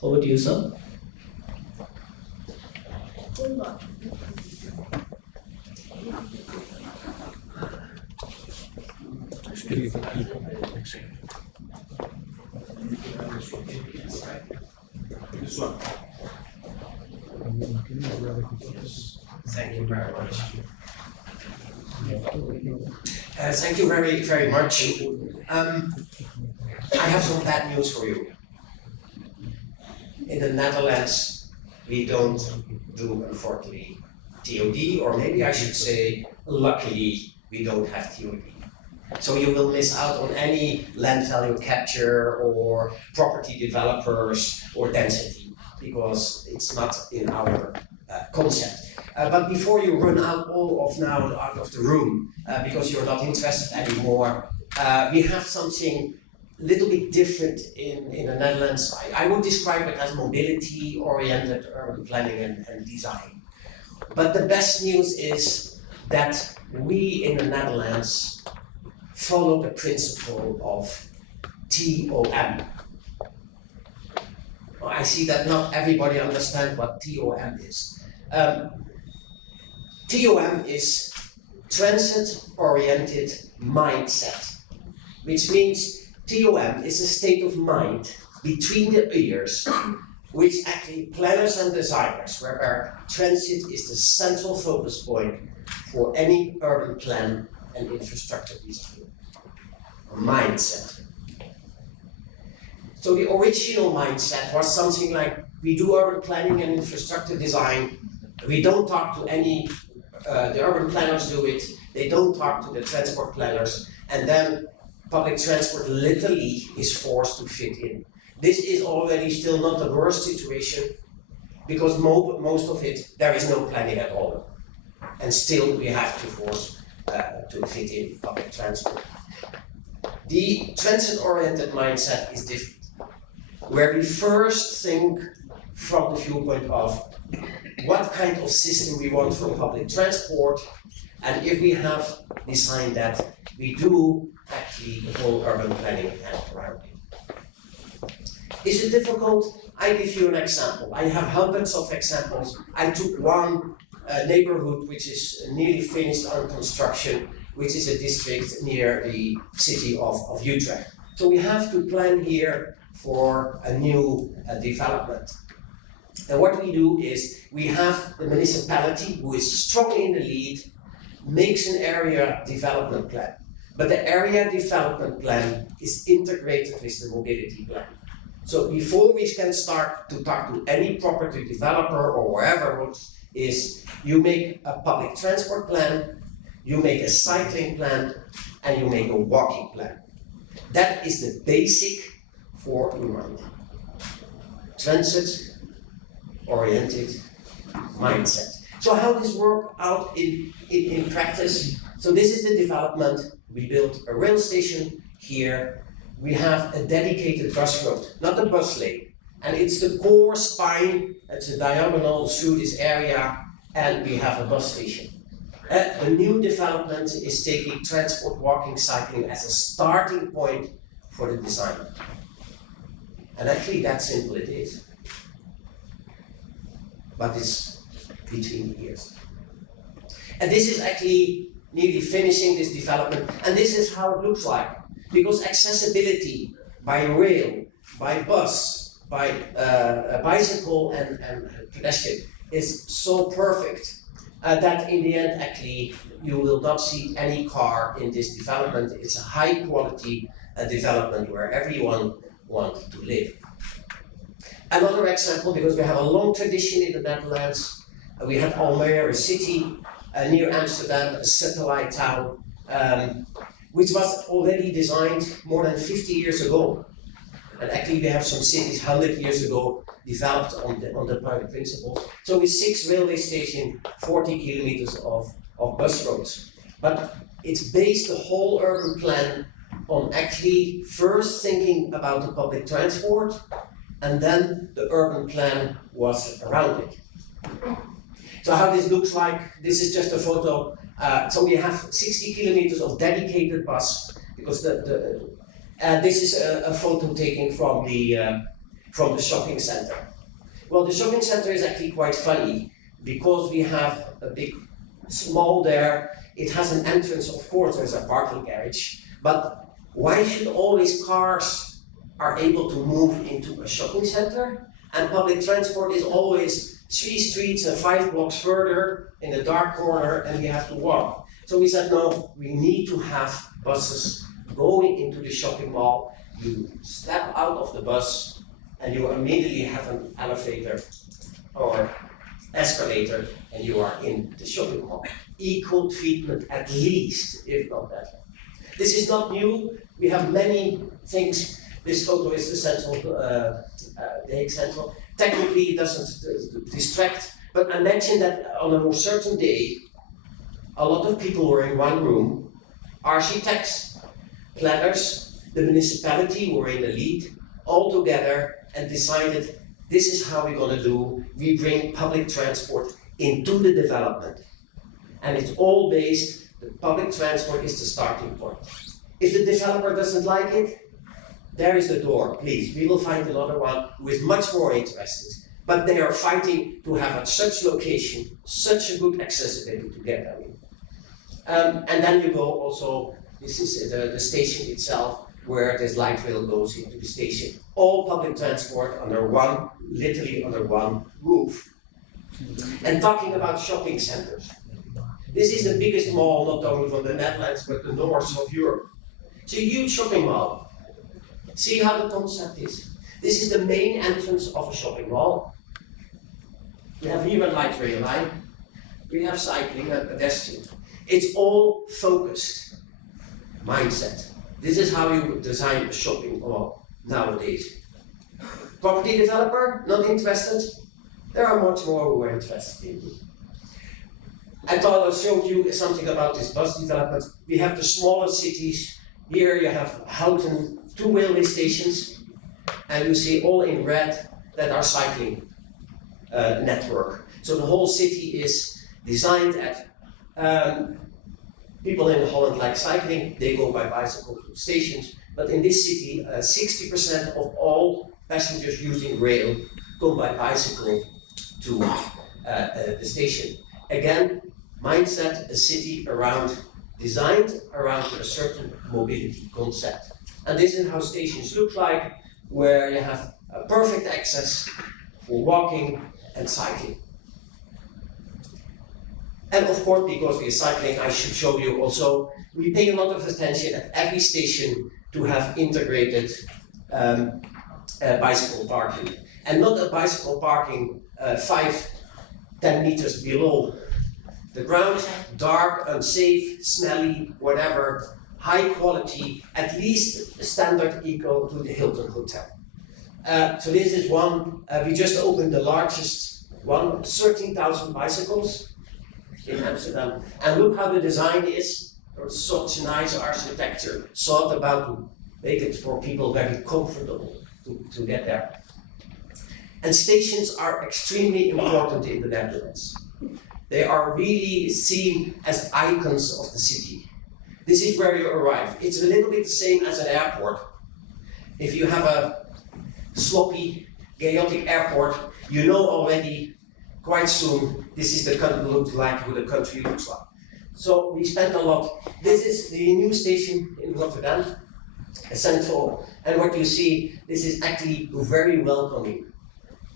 Over to you, sir. This one. Thank you very much. Thank you very, very much. I have some bad news for you. In the Netherlands, we don't do, unfortunately, TOD, or maybe I should say, luckily, we don't have TOD. So you will miss out on any land value capture or property developers or density, because it's not in our concept. But before you run out of the room, because you're not interested anymore, we have something a little bit different in the Netherlands. I would describe it as mobility-oriented urban planning and design. But the best news is that we in the Netherlands follow the principle of TOM. Well, I see that not everybody understands what TOM is. TOM is transit-oriented mindset, which means TOM is a state of mind between the ears, which actually planners and designers, where transit is the central focus point for any urban plan and infrastructure design. Mindset. So the original mindset was something like, we do urban planning and infrastructure design, we don't talk to any, the urban planners do it, they don't talk to the transport planners, and then public transport literally is forced to fit in. This is already still not the worst situation, because most of it, there is no planning at all. And still we have to force to fit in public transport. The transit-oriented mindset is different, where we first think from the viewpoint of what kind of system we want for public transport, and if we have designed that, we do actually the whole urban planning around it. Is it difficult? I give you an example. I have hundreds of examples. I took one neighborhood which is nearly finished on construction, which is a district near the city of Utrecht. So we have to plan here for a new development. And what we do is we have the municipality, who is strongly in the lead, makes an area development plan. But the area development plan is integrated with the mobility plan. So before we can start to talk to any property developer or wherever, is you make a public transport plan, you make a cycling plan, and you make a walking plan. That is the basic for humanity. Transit-oriented mindset. So how this work out in practice? So this is the development. We built a rail station here. We have a dedicated bus road, not a bus lane. And it's the core spine, it's a diagonal through this area, and we have a bus station. The new development is taking transport, walking, cycling as a starting point for the design. And actually that simple it is. But it's between the years. And this is actually nearly finishing this development, and this is how it looks like. Because accessibility by rail, by bus, by a bicycle and pedestrian is so perfect that in the end actually you will not see any car in this development. It's a high quality development where everyone wants to live. Another example, because we have a long tradition in the Netherlands, we had Almere, a city near Amsterdam, a satellite town, which was already designed more than 50 years ago. And actually we have some cities 100 years ago developed on the private principles. So with 6 railway stations, 40 kilometers of bus roads. But it's based the whole urban plan on actually first thinking about the public transport, and then the urban plan was around it. So how this looks like, this is just a photo. So we have 60 kilometers of dedicated bus, because this is a photo taken from the shopping center. Well, the shopping center is actually quite funny, because we have a big mall there. It has an entrance, of course, there's a parking garage, but why should always cars are able to move into a shopping center, and public transport is always 3 streets and 5 blocks further in a dark corner, and we have to walk? So we said, no, we need to have buses going into the shopping mall. You step out of the bus and you immediately have an elevator or escalator, and you are in the shopping mall. Equal treatment at least, if not better. This is not new. We have many things. This photo is the central, the Hague Central. Technically it doesn't distract, but imagine that on a certain day, a lot of people were in one room, architects, planners, the municipality were in the lead, all together, and decided this is how we're going to do. We bring public transport into the development. And it's all based, the public transport is the starting point. If the developer doesn't like it, there is the door, please. We will find another one who is much more interested. But they are fighting to have at such location, such a good accessibility to get them in. And then you go also, this is the station itself, where this light rail goes into the station. All public transport under one, literally under one roof. And talking about shopping centers. This is the biggest mall, not only from the Netherlands, but the north of Europe. It's a huge shopping mall. See how the concept is. This is the main entrance of a shopping mall. We have here a light rail line. We have cycling and pedestrian. It's all focused mindset. This is how you design a shopping mall nowadays. Property developer, not interested? There are much more who are interested in. I thought I showed you something about this bus development. We have the smaller cities. Here you have Houten, 2 railway stations, and you see all in red that are cycling network. So the whole city is designed at people in Holland like cycling, they go by bicycle to stations, but in this city 60% of all passengers using rail go by bicycle to the station. Again, mindset, a city designed around a certain mobility concept. And this is how stations look like, where you have a perfect access for walking and cycling. And of course, because we are cycling, I should show you also, we pay a lot of attention at every station to have integrated bicycle parking. And not a bicycle parking 5-10 meters below the ground, dark, unsafe, smelly, whatever, high quality, at least standard equal to the Hilton Hotel. So this is one, we just opened the largest one, 13,000 bicycles in Amsterdam. And look how the design is. There's such nice architecture, thought about to make it for people very comfortable to get there. And stations are extremely important in the Netherlands. They are really seen as icons of the city. This is where you arrive. It's a little bit the same as an airport. If you have a sloppy, chaotic airport, you know already quite soon this is the country looks like, what the country looks like. So we spent a lot. This is the new station in Rotterdam, central, and what you see, this is actually very welcoming.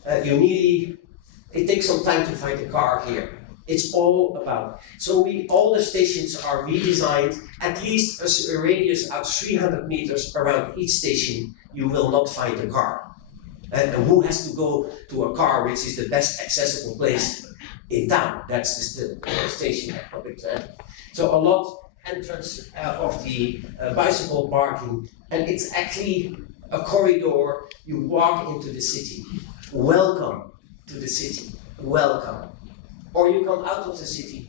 It takes some time to find a car here. It's all about. So all the stations are redesigned, at least a radius of 300 meters around each station, you will not find a car. And who has to go to a car, which is the best accessible place in town? That's the station at public transport. So a lot entrance of the bicycle parking, and it's actually a corridor. You walk into the city. Welcome to the city. Welcome. Or you come out of the city.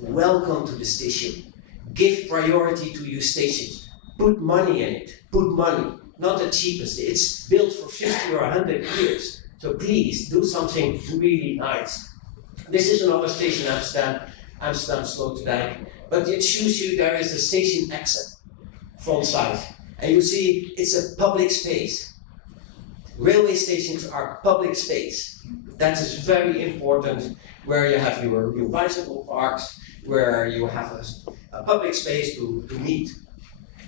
Welcome to the station. Give priority to your stations. Put money in it. Put money. Not the cheapest. It's built for 50 or 100 years. So please do something really nice. This is another station, Amsterdam Sloterdijk. But it shows you there is a station exit front side. And you see it's a public space. Railway stations are public space. That is very important, where you have your bicycle parks, where you have a public space to meet.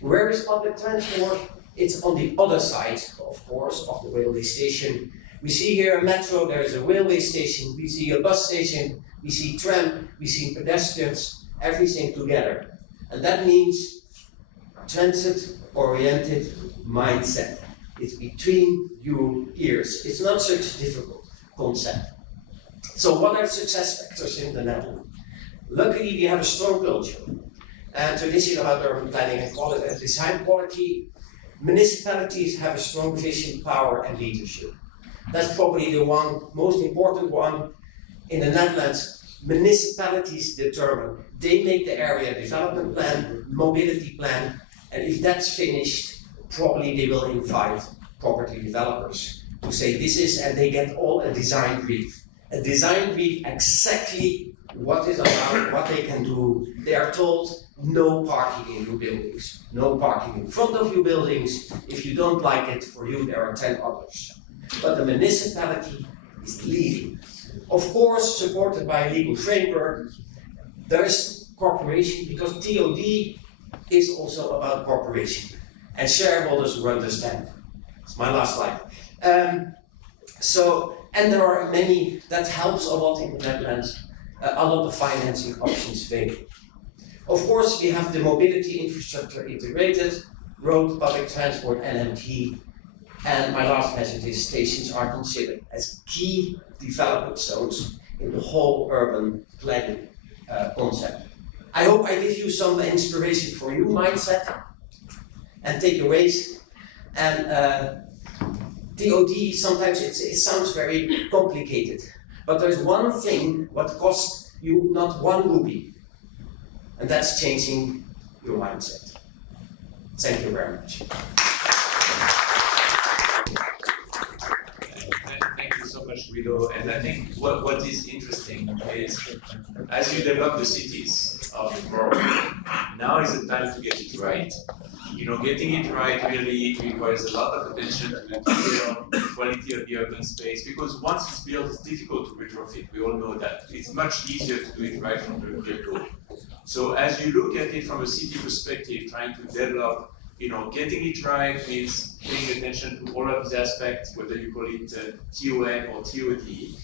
Where is public transport? It's on the other side, of course, of the railway station. We see here a metro, there is a railway station, we see a bus station, we see tram, we see pedestrians, everything together. And that means transit-oriented mindset. It's between your ears. It's not such a difficult concept. So what are success factors in the Netherlands? Luckily, we have a strong culture and tradition about urban planning and quality and design quality. Municipalities have a strong vision, power, and leadership. That's probably the most important one in the Netherlands. Municipalities determine. They make the area development plan, mobility plan, and if that's finished, probably they will invite property developers to say this is, and they get all a design brief. A design brief exactly what is allowed, what they can do. They are told no parking in your buildings, no parking in front of your buildings. If you don't like it, for you there are 10 others. But the municipality is leading. Of course, supported by a legal framework, there is cooperation, because TOD is also about cooperation and shareholders who understand. It's my last slide. And there are many, that helps a lot in the Netherlands, a lot of financing options available. Of course, we have the mobility infrastructure integrated, road, public transport, NMT, and my last message is stations are considered as key development zones in the whole urban planning concept. I hope I give you some inspiration for your mindset and takeaways. And TOD, sometimes it sounds very complicated, but there's one thing what costs you not one rupee, and that's changing your mindset. Thank you very much. Thank you so much, Guido. And I think what is interesting is, as you develop the cities of tomorrow, now is the time to get it right. You know, getting it right really requires a lot of attention to the detail, the quality of the urban space, because once it's built, it's difficult to retrofit. We all know that. It's much easier to do it right from the get-go. So as you look at it from a city perspective, trying to develop, you know, getting it right means paying attention to all of these aspects, whether you call it TON or TOD,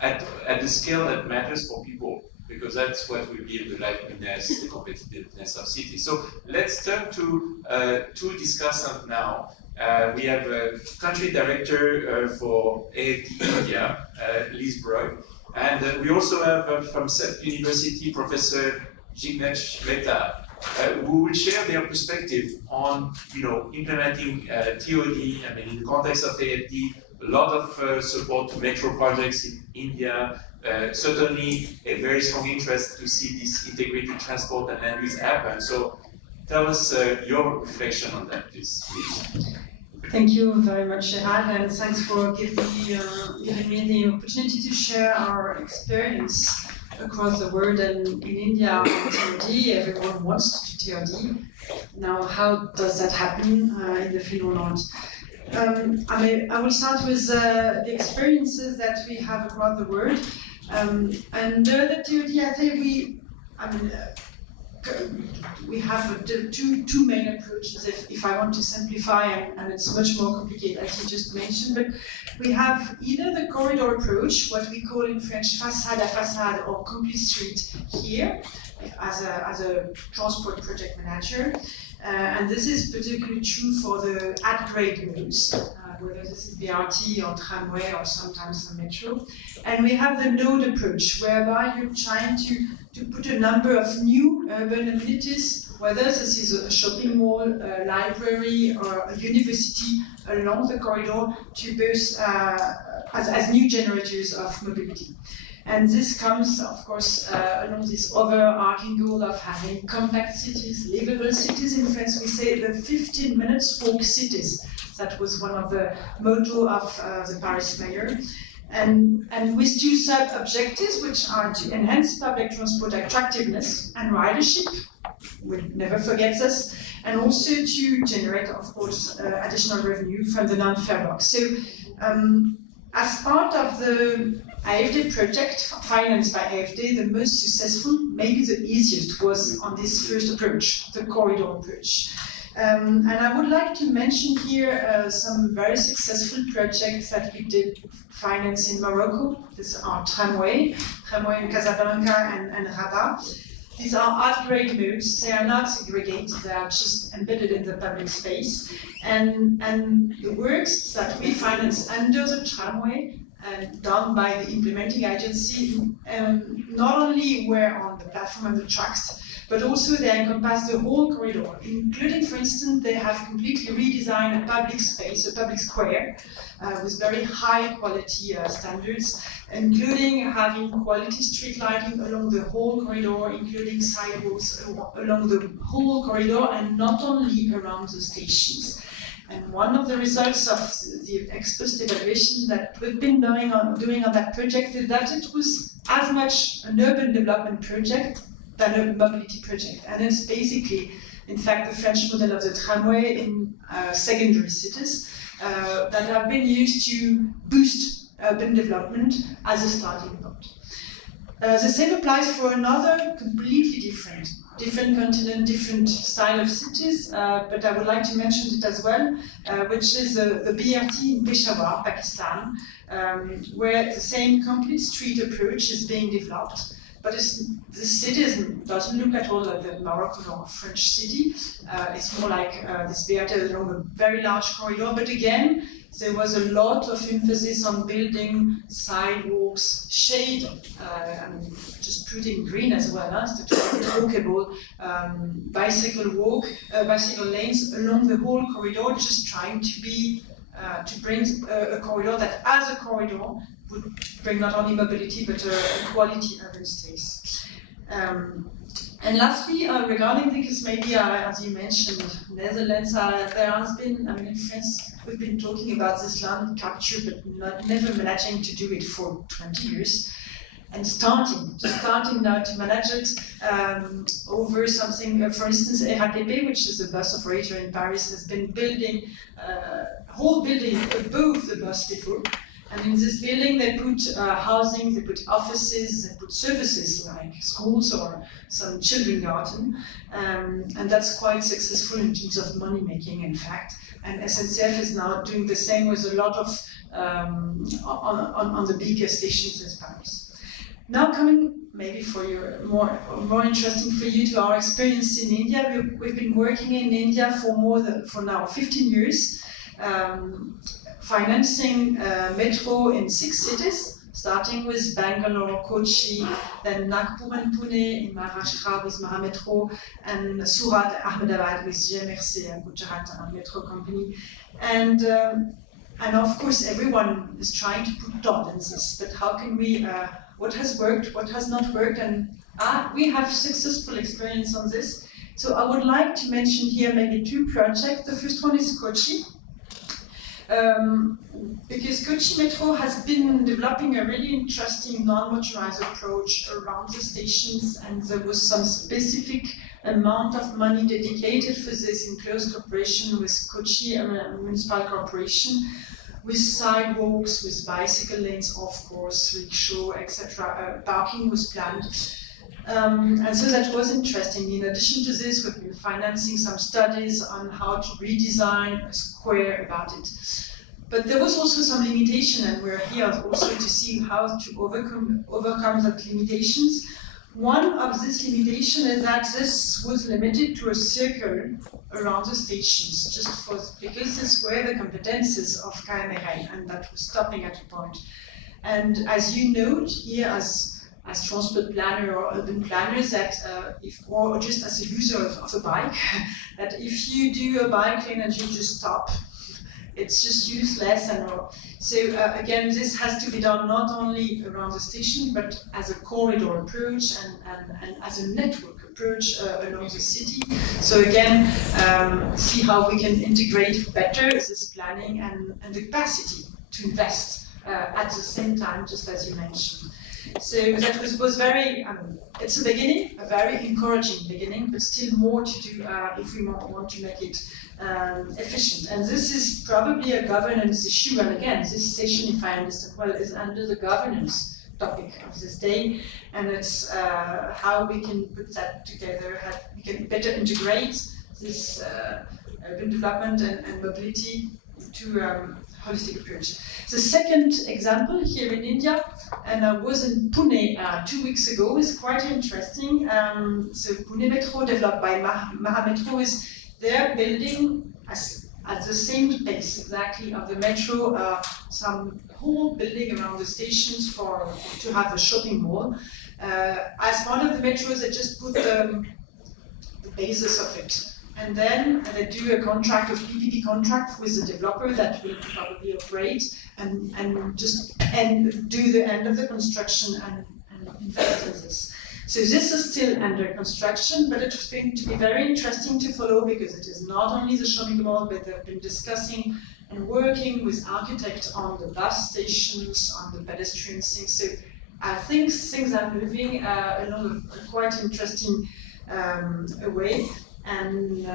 at the scale that matters for people, because that's what will give the liveliness, the competitiveness of cities. So let's turn to two discussants now. We have a country director for AFD India, Liz Broy, and we also have from Seth University, Professor Jignesh Mehta, who will share their perspective on, you know, implementing TOD. I mean, in the context of AFD, a lot of support to metro projects in India. Certainly a very strong interest to see this integrated transport and land use happen. So tell us your reflection on that, please. Thank you very much, Gerard, and thanks for giving me the opportunity to share our experience across the world and in India on TOD. Everyone wants to do TOD. Now, how does that happen in the field or not? I will start with the experiences that we have across the world. And the TOD, I think we have two main approaches, if I want to simplify, and it's much more complicated as you just mentioned, but we have either the corridor approach, what we call in French façade à façade or complete street here, as a transport project manager. And this is particularly true for the at-grade modes, whether this is BRT or tramway or sometimes the metro. And we have the node approach, whereby you're trying to put a number of new urban amenities, whether this is a shopping mall, a library, or a university along the corridor, to both as new generators of mobility. And this comes, of course, along this overarching goal of having compact cities, livable cities. In France, we say the 15 minutes walk cities. That was one of the motto of the Paris mayor. And with two sub-objectives, which are to enhance public transport attractiveness and ridership, we'll never forget this, and also to generate, of course, additional revenue from the non-fare box. So, as part of the AFD project financed by AFD, the most successful, maybe the easiest, was on this first approach, the corridor approach. And I would like to mention here some very successful projects that we did finance in Morocco. These are tramway in Casablanca and Rabat. These are at-grade modes. They are not segregated, they are just embedded in the public space. And the works that we finance under the tramway and done by the implementing agency not only were on the platform and the tracks, but also they encompass the whole corridor, including, for instance, they have completely redesigned a public space, a public square, with very high quality standards, including having quality street lighting along the whole corridor, including sidewalks along the whole corridor, and not only around the stations. And one of the results of the ex post evaluation that we've been doing on that project is that it was as much an urban development project than a mobility project. And it's basically, in fact, the French model of the tramway in secondary cities that have been used to boost urban development as a starting point. The same applies for another completely different continent, different style of cities, but I would like to mention it as well, which is the BRT in Peshawar, Pakistan, where the same complete street approach is being developed. But this city doesn't look at all like the Moroccan or French city. It's more like this BRT along a very large corridor, but again, there was a lot of emphasis on building sidewalks, shade, just putting green as well, to make it walkable, bicycle lanes along the whole corridor, just trying to bring a corridor that, as a corridor, would bring not only mobility but a quality urban space. And lastly, regarding this, maybe as you mentioned, Netherlands, there has been, in France, we've been talking about this land capture, but never managing to do it for 20 years. And starting now to manage it over something, for instance, RATP, which is a bus operator in Paris, has been building a whole building above the bus depot. And in this building, they put housing, they put offices, they put services like schools or some children garden. And that's quite successful in terms of money making, in fact. And SNCF is now doing the same with a lot of, on the bigger stations in Paris. Now coming, maybe for your more interesting for you, to our experience in India. We've been working in India for now 15 years. Financing metro in 6 cities, starting with Bangalore, Kochi, then Nagpur and Pune in Maharashtra with Mahametro, and Surat, Ahmedabad with GMRC, Gujarat Metro Company. And of course, everyone is trying to put TOD in this, but how can we, what has worked, what has not worked, and we have successful experience on this. So I would like to mention here maybe 2 projects. The first one is Kochi. Because Kochi Metro has been developing a really interesting non-motorized approach around the stations, and there was some specific amount of money dedicated for this in close cooperation with Kochi Municipal Corporation, with sidewalks, with bicycle lanes, of course, rickshaw, etc. Parking was planned. And so that was interesting. In addition to this, we've been financing some studies on how to redesign a square about it. But there was also some limitation, and we're here also to see how to overcome that limitations. One of this limitation is that this was limited to a circle around the stations, because this were the competences of KMRL, and that was stopping at a point. And as you note here, as transport planner or urban planners, that or just as a user of a bike, that if you do a bike lane and you just stop, it's just useless. And so again, this has to be done not only around the station, but as a corridor approach and as a network approach along the city. So again, see how we can integrate better this planning and the capacity to invest at the same time, just as you mentioned. So that was very, it's a beginning, a very encouraging beginning, but still more to do if we want to make it efficient. And this is probably a governance issue, and again, this session, if I understand well, is under the governance topic of this day, and it's how we can put that together, how we can better integrate this urban development and mobility into holistic approach. The second example here in India, and I was in Pune 2 weeks ago, is quite interesting. So Pune Metro, developed by Mahametro, is they're building at the same pace exactly of the metro, some whole building around the stations to have a shopping mall. As part of the metro, they just put the basis of it. And then they do a contract, a PPP contract with the developer that will probably operate and do the end of the construction and invest in this. So this is still under construction, but it's going to be very interesting to follow, because it is not only the shopping mall, but they've been discussing and working with architects on the bus stations, on the pedestrian things. So I think things are moving along a quite interesting way. And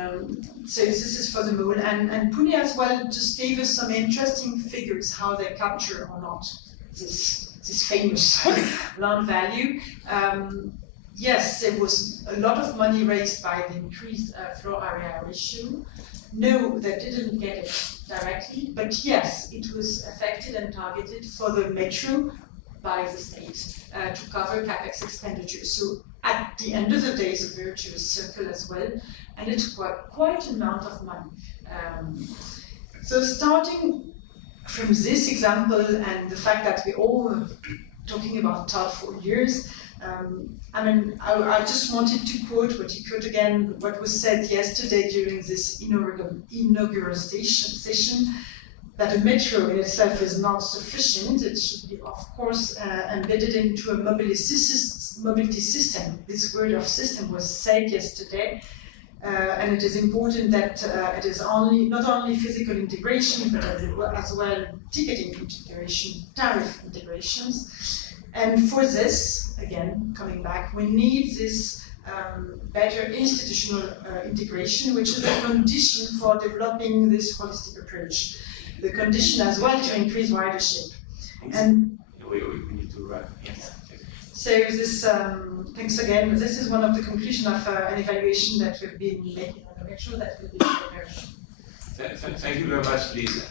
so this is for the mole. And Pune as well just gave us some interesting figures how they capture or not this famous land value. Yes, there was a lot of money raised by the increased floor area ratio. No, they didn't get it directly, but yes, it was affected and targeted for the metro by the state to cover capex expenditures. So at the end of the day, it's a virtuous circle as well, and it's quite an amount of money. So starting from this example and the fact that we're all talking about TOD for years, I just wanted to quote what was said yesterday during this inaugural session, that a metro in itself is not sufficient. It should be, of course, embedded into a mobility system. This word of system was said yesterday, and it is important that it is not only physical integration, but as well ticketing integration, tariff integrations. And for this, again, coming back, we need this better institutional integration, which is a condition for developing this holistic approach. The condition as well to increase ridership. And we need to wrap. Yes. So this, thanks again. This is one of the conclusions of an evaluation that we've been making on the metro that will be prepared. Thank you very much, Lisa.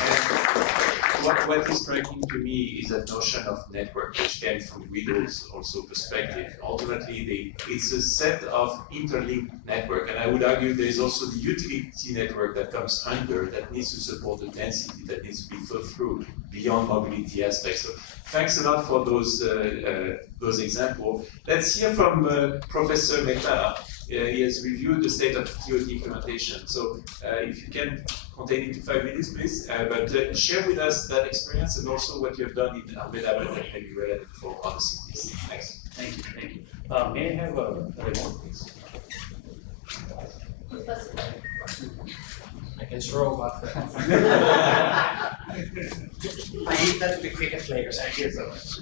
And what is striking to me is that notion of network, which came from Guido's also perspective. Ultimately, it's a set of interlinked network, and I would argue there is also the utility network that comes under that needs to support the density that needs to be thought through beyond mobility aspects. So thanks a lot for those examples. Let's hear from Professor Mehta. He has reviewed the state of TOD implementation. So if you can contain it to 5 minutes, please. But share with us that experience and also what you have done in Ahmedabad that may be relevant for other cities. Thanks. Thank you. May I have a remote, please? I can throw, but I need that to be cricket players. Thank you so much.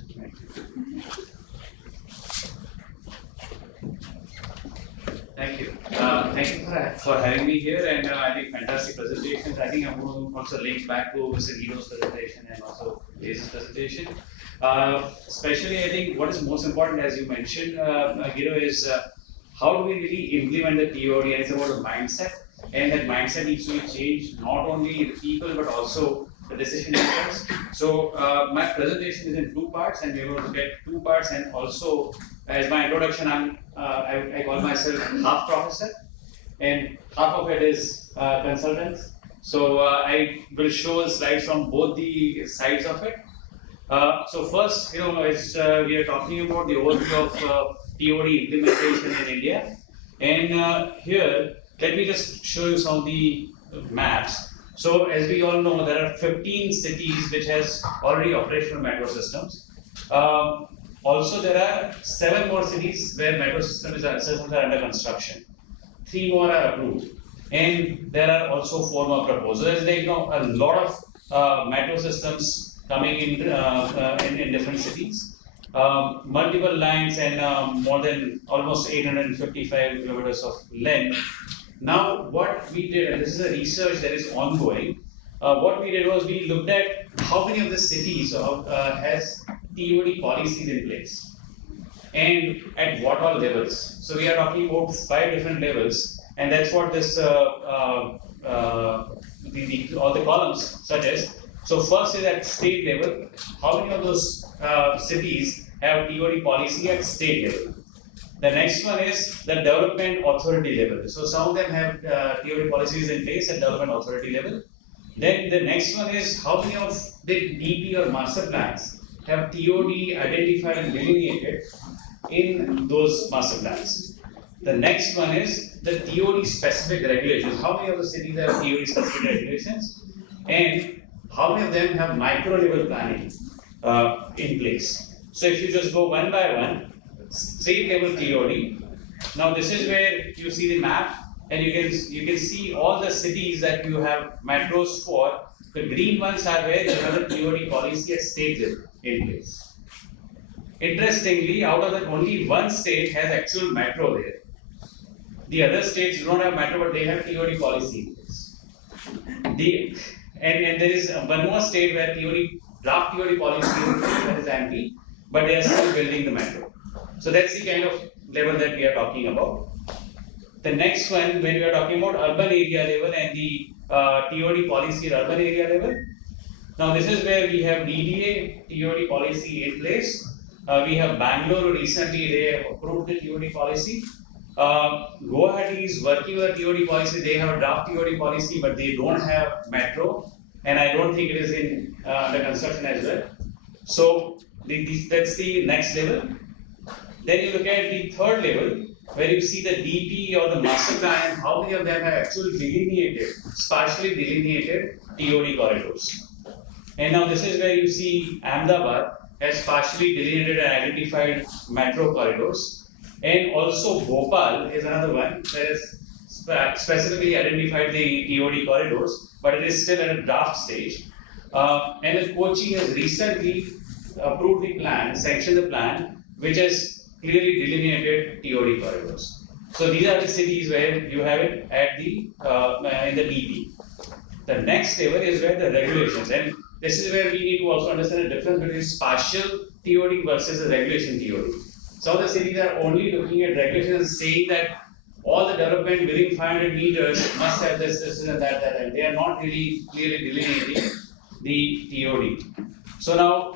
Thank you. Thank you for having me here, and I think fantastic presentations. I think I'm going to also link back to Mr. Guido's presentation and also Lisa's presentation. Especially, I think what is most important, as you mentioned, Guido, is how do we really implement the TOD, and it's about the mindset, and that mindset needs to be changed not only the people but also the decision makers. So my presentation is in 2 parts, and we're going to look at 2 parts, and also as my introduction, I call myself half professor, and half of it is consultant. So I will show slides from both the sides of it. So first, as we are talking about the overview of TOD implementation in India, and here let me just show you some of the maps. So as we all know, there are 15 cities which has already operational metro systems. Also, there are 7 more cities where metro systems are under construction. 3 more are approved, and there are also 4 more proposed. So there's a lot of metro systems coming in different cities. Multiple lines and more than almost 855 kilometers of length. Now, what we did, and this is a research that is ongoing, what we did was we looked at how many of the cities has TOD policies in place and at what all levels. So we are talking about 5 different levels, and that's what this all the columns suggest. So first is at state level, how many of those cities have TOD policy at state level? The next one is the development authority level. So some of them have TOD policies in place at development authority level. Then the next one is how many of the DP or master plans have TOD identified and delineated in those master plans. The next one is the TOD specific regulations. How many of the cities have TOD specific regulations? And how many of them have micro level planning in place? So if you just go one by one, state level TOD. Now this is where you see the map, and you can see all the cities that you have metros for. The green ones are where you have a TOD policy at state level in place. interestingly, out of that, only one state has actual metro there. The other states do not have metro, but they have TOD policy in place. And there is one more state where draft TOD policy is in place, that is MP, but they are still building the metro. So that's the kind of level that we are talking about. The next one, when we are talking about urban area level and the TOD policy at urban area level. Now this is where we have DDA TOD policy in place. We have Bangalore recently, they have approved the TOD policy. Guwahati is working with the TOD policy, they have a draft TOD policy, but they don't have metro, and I don't think it is in the construction as well. So that's the next level. Then you look at the third level, where you see the DP or the master plan, how many of them have actually delineated, partially delineated TOD corridors. And now this is where you see Ahmedabad has partially delineated and identified metro corridors. And also Bhopal is another one that has specifically identified the TOD corridors, but it is still at a draft stage. And then Kochi has recently approved the plan, sanctioned the plan, which has clearly delineated TOD corridors. So these are the cities where you have it at the in the DP. The next level is where the regulations, and this is where we need to also understand the difference between spatial TOD versus the regulation TOD. Some of the cities are only looking at regulations, saying that all the development within 500 meters must have this and that, and they are not really clearly delineating the TOD. So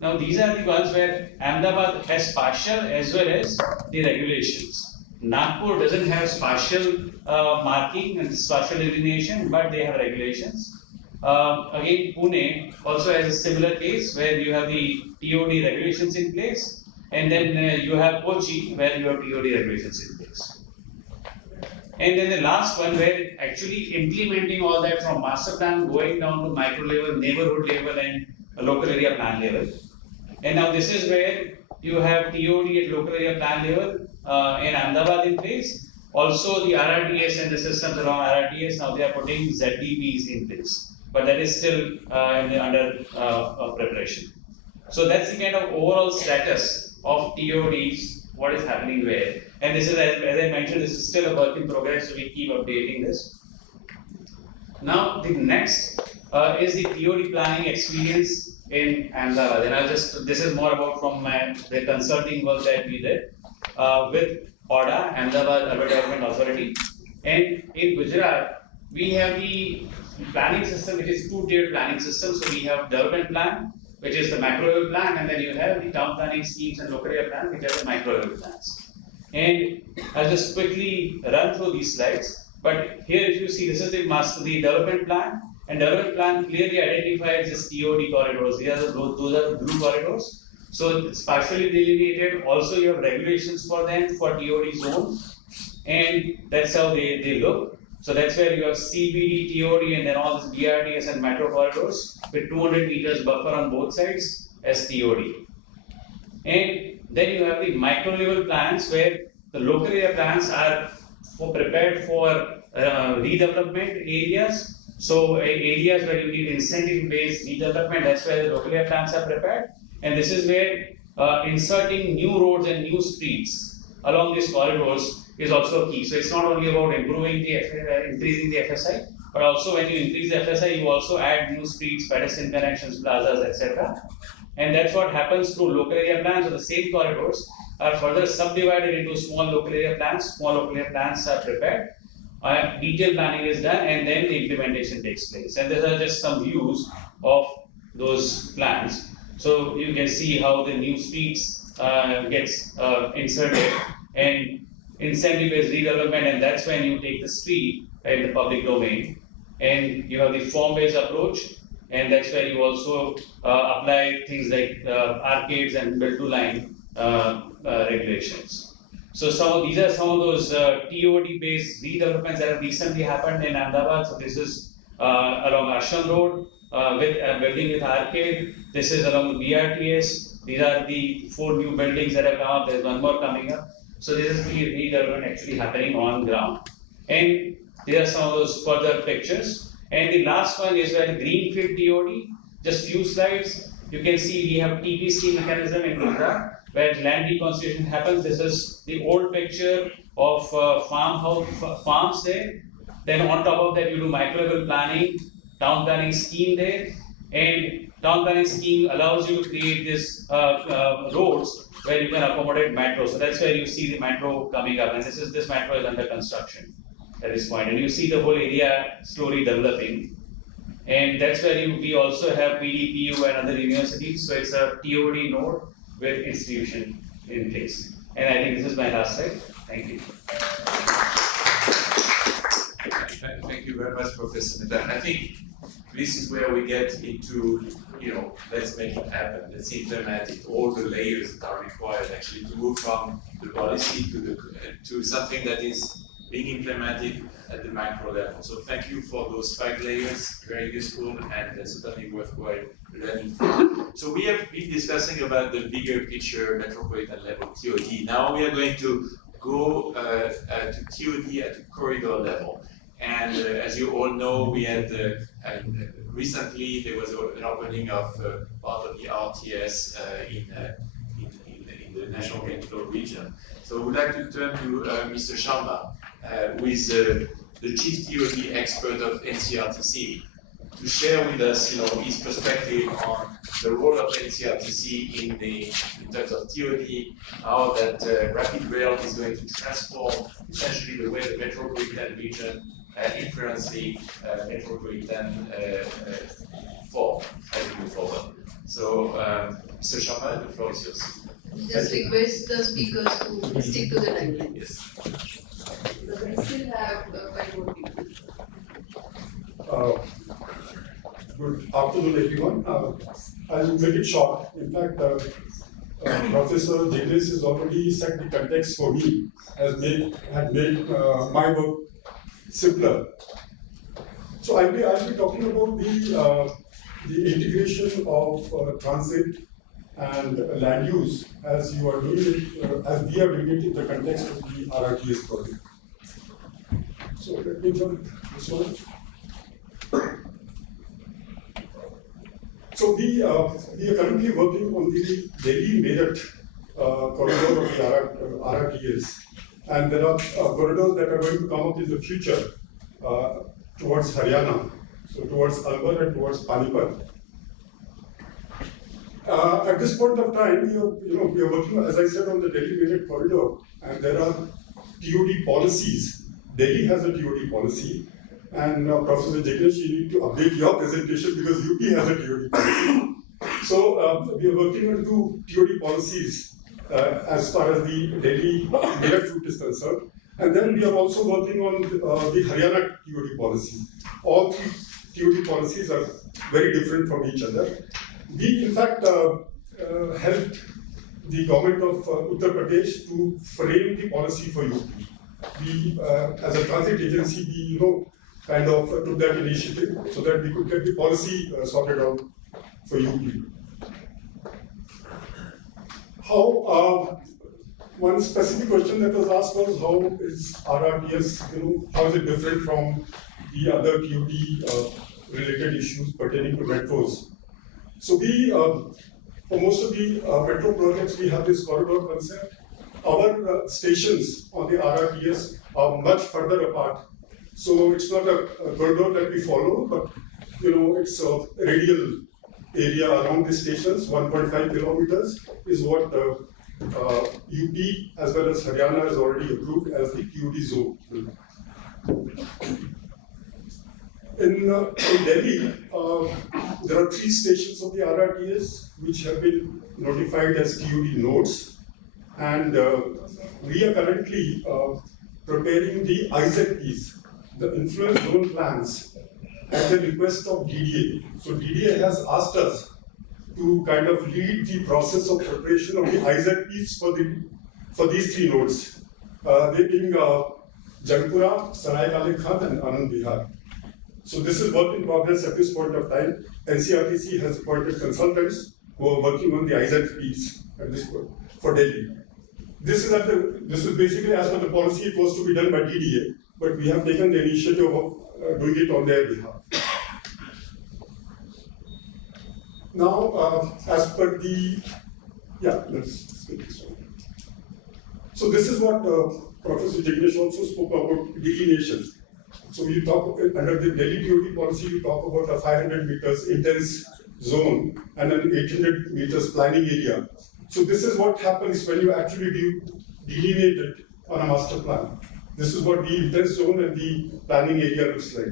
now these are the ones where Ahmedabad has spatial as well as the regulations. Nagpur doesn't have spatial marking and spatial delineation, but they have regulations. Again, Pune also has a similar case where you have the TOD regulations in place, and then you have Kochi where you have TOD regulations in place. And then the last one where actually implementing all that from master plan going down to micro level, neighborhood level, and local area plan level. And now this is where you have TOD at local area plan level in Ahmedabad in place. Also the RRTS and the systems around RRTS, now they are putting ZDPs in place. But that is still under preparation. So that's the kind of overall status of TODs, what is happening where. And this is, as I mentioned, this is still a work in progress, so we keep updating this. Now the next is the TOD planning experience in Ahmedabad. And this is more about from the consulting work that we did with ODA, Ahmedabad Urban Development Authority. And in Gujarat, we have the planning system, which is two-tiered planning system. So we have development plan, which is the macro level plan, and then you have the town planning schemes and local area plan, which are the micro level plans. And I'll just quickly run through these slides. But here, if you see, this is the development plan, and development plan clearly identifies this TOD corridors. Those are the blue corridors. So it's partially delineated. Also, you have regulations for them for TOD zone, and that's how they look. So that's where you have CBD, TOD, and then all this BRTS and metro corridors with 200 meters buffer on both sides as TOD. And then you have the micro level plans where the local area plans are prepared for redevelopment areas. So areas where you need incentive-based redevelopment, that's where the local area plans are prepared. And this is where inserting new roads and new streets along these corridors is also key. So it's not only about increasing the FSI, but also when you increase the FSI, you also add new streets, pedestrian connections, plazas, etc. And that's what happens through local area plans. So the same corridors are further subdivided into small local area plans. Small local area plans are prepared. Detailed planning is done, and then the implementation takes place. And these are just some views of those plans. So you can see how the new streets gets inserted and incentive-based redevelopment, and that's when you take the street in the public domain, and you have the form-based approach, and that's where you also apply things like arcades and build-to-line regulations. So these are some of those TOD-based redevelopments that have recently happened in Ahmedabad. So this is along Ashram Road with a building with arcade. This is along the BRTS. These are the 4 new buildings that have come up. There's one more coming up. So this is the redevelopment actually happening on ground. And these are some of those further pictures. And the last one is where the greenfield TOD. Just few slides. You can see we have TPC mechanism in Gujarat. where land reconstitution happens. This is the old picture of farms there. Then on top of that, you do micro-level planning, town planning scheme there, and town planning scheme allows you to create this roads where you can accommodate metro. So that's where you see the metro coming up, and this metro is under construction at this point, and you see the whole area slowly developing. And that's where we also have PDPU and other universities. So it's a TOD node with institution in place. And I think this is my last slide. Thank you. Thank you very much, Professor Medan. I think this is where we get into, let's make it happen. Let's implement it, all the layers that are required actually to move from the policy to something that is being implemented at the macro level. So thank you for those 5 layers, very useful and certainly worthwhile learning from. So we have been discussing about the bigger picture, metropolitan level TOD. Now we are going to go to TOD at the corridor level. And as you all know, we had recently there was an opening of part of the RTS in the National Capital Region. So I would like to turn to Mr. Sharma, who is the Chief TOD expert of NCRTC, to share with us, his perspective on the role of NCRTC in terms of TOD, how that rapid rail is going to transform essentially the way the metropolitan region influence the metropolitan form as we move forward. So, Mr. Sharma, the floor is yours. Just request the speakers to stick to the timeline. Yes. Because we still have 5 more people. Good afternoon, everyone. I'll make it short. In fact, Professor Jiglis has already set the context for me, had made my work simpler. So I'll be talking about the integration of transit and land use as you are doing it, as we are doing it in the context of the RRTS project. So let me jump this one. So we are currently working on the Delhi-Meerut corridor of the RRTS, and there are corridors that are going to come up in the future towards Haryana, so towards Alwar and towards Panipat. At this point of time, we are working, as I said, on the Delhi-Meerut corridor, and there are TOD policies. Delhi has a TOD policy, and Professor Jignesh, you need to update your presentation because UP has a TOD policy. So we are working on 2 TOD policies as far as the Delhi-Meerut route is concerned, and then we are also working on the Haryana TOD policy. All 3 TOD policies are very different from each other. We, in fact, helped the government of Uttar Pradesh to frame the policy for UP. We, as a transit agency, we, kind of took that initiative so that we could get the policy sorted out for UP. How, one specific question that was asked was how is RRTS, how is it different from the other TOD related issues pertaining to metros? So we, for most of the metro projects, we have this corridor concept. Our stations on the RRTS are much further apart. So it's not a corridor that we follow, but it's a radial area around the stations. 1.5 kilometers is what UP as well as Haryana has already approved as the TOD zone. In Delhi, there are 3 stations of the RRTS which have been notified as TOD nodes, and we are currently preparing the IZPs, the influence zone plans, at the request of DDA. So DDA has asked us to kind of lead the process of preparation of the IZPs for these 3 nodes. They being Jangpura, Sarai Kale Khan, and Anand Vihar. So this is work in progress at this point of time. NCRTC has appointed consultants who are working on the IZPs at this point for Delhi. This is basically as per the policy. It was to be done by DDA, but we have taken the initiative of doing it on their behalf. Now, as per the Yeah, let's skip this one. So this is what Professor Jagdish also spoke about delineation. So you talk under the Delhi TOD policy, you talk about a 500 meters intense zone and an 800 meters planning area. So this is what happens when you actually delineate it on a master plan. This is what the intense zone and the planning area looks like.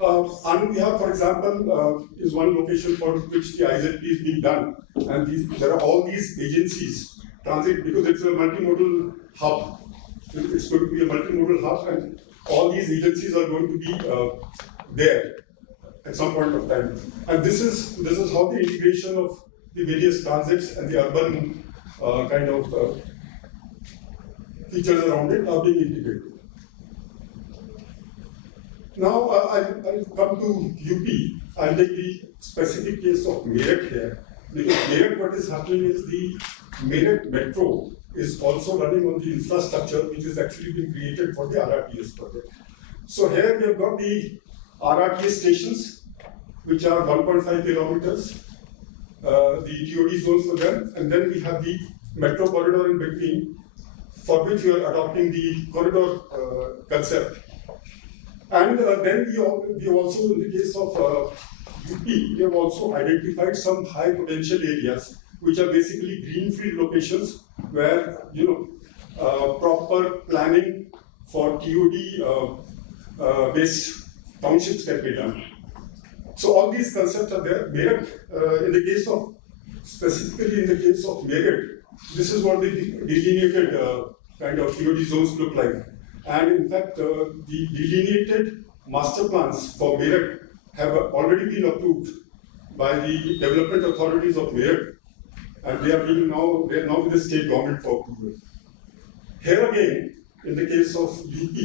Anand, for example, is one location for which the IZP is being done, and there are all these agencies transit because it's a multimodal hub. It's going to be a multimodal hub, and all these agencies are going to be there at some point of time. And this is how the integration of the various transits and the urban kind of features around it are being integrated. Now I'll come to UP. I'll take the specific case of Meerut here. Because Meerut, what is happening is the Meerut Metro is also running on the infrastructure which is actually being created for the RRTS project. So here we have got the RRTS stations, which are 1.5 kilometers, the TOD zones for them, and then we have the metro corridor in between, for which we are adopting the corridor concept. And then we also, in the case of UP, we have also identified some high potential areas, which are basically greenfield locations where proper planning for TOD based townships can be done. So all these concepts are there. Meerut, specifically in the case of Meerut, this is what the delineated kind of TOD zones look like. And in fact, the delineated master plans for Meerut have already been approved by the development authorities of Meerut, and they are now with the state government for approval. Here again, in the case of UP,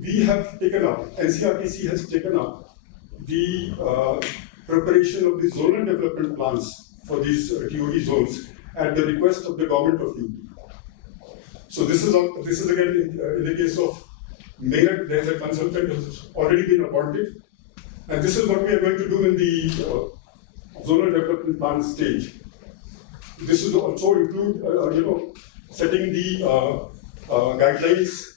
we have taken up, NCRTC has taken up the preparation of the zonal development plans for these TOD zones at the request of the government of UP. So this is again in the case of Meerut, there's a consultant who has already been appointed, and this is what we are going to do in the zonal development plan stage. This will also include, setting the guidelines.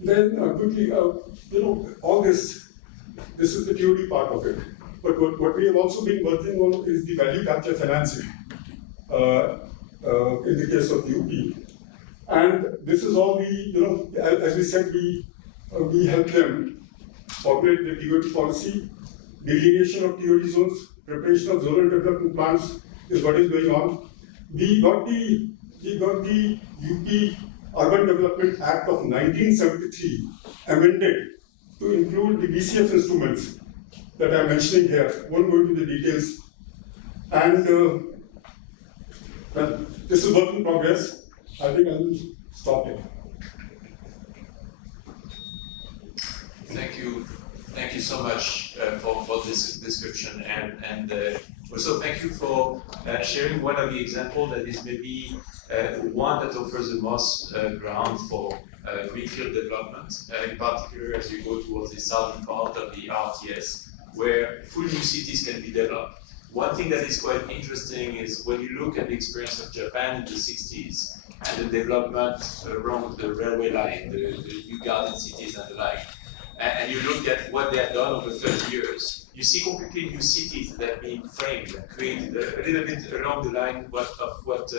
Then quickly, all this is the TOD part of it. But what we have also been working on is the value capture financing in the case of UP. And this is all as we said, we help them formulate the TOD policy, delineation of TOD zones, preparation of zonal development plans is what is going on. We got the UP Urban Development Act of 1973 amended to include the VCF instruments that I'm mentioning here. Won't go into the details. And well, this is work in progress. I think I will stop here. Thank you so much for this description, and also thank you for sharing one of the examples that is maybe one that offers the most ground for greenfield development, in particular as you go towards the southern part of the RTS, where full new cities can be developed. One thing that is quite interesting is when you look at the experience of Japan in the 60s and the development around the railway line, the new garden cities and the like, and you look at what they have done over 30 years, you see completely new cities that have been framed and created a little bit along the line of what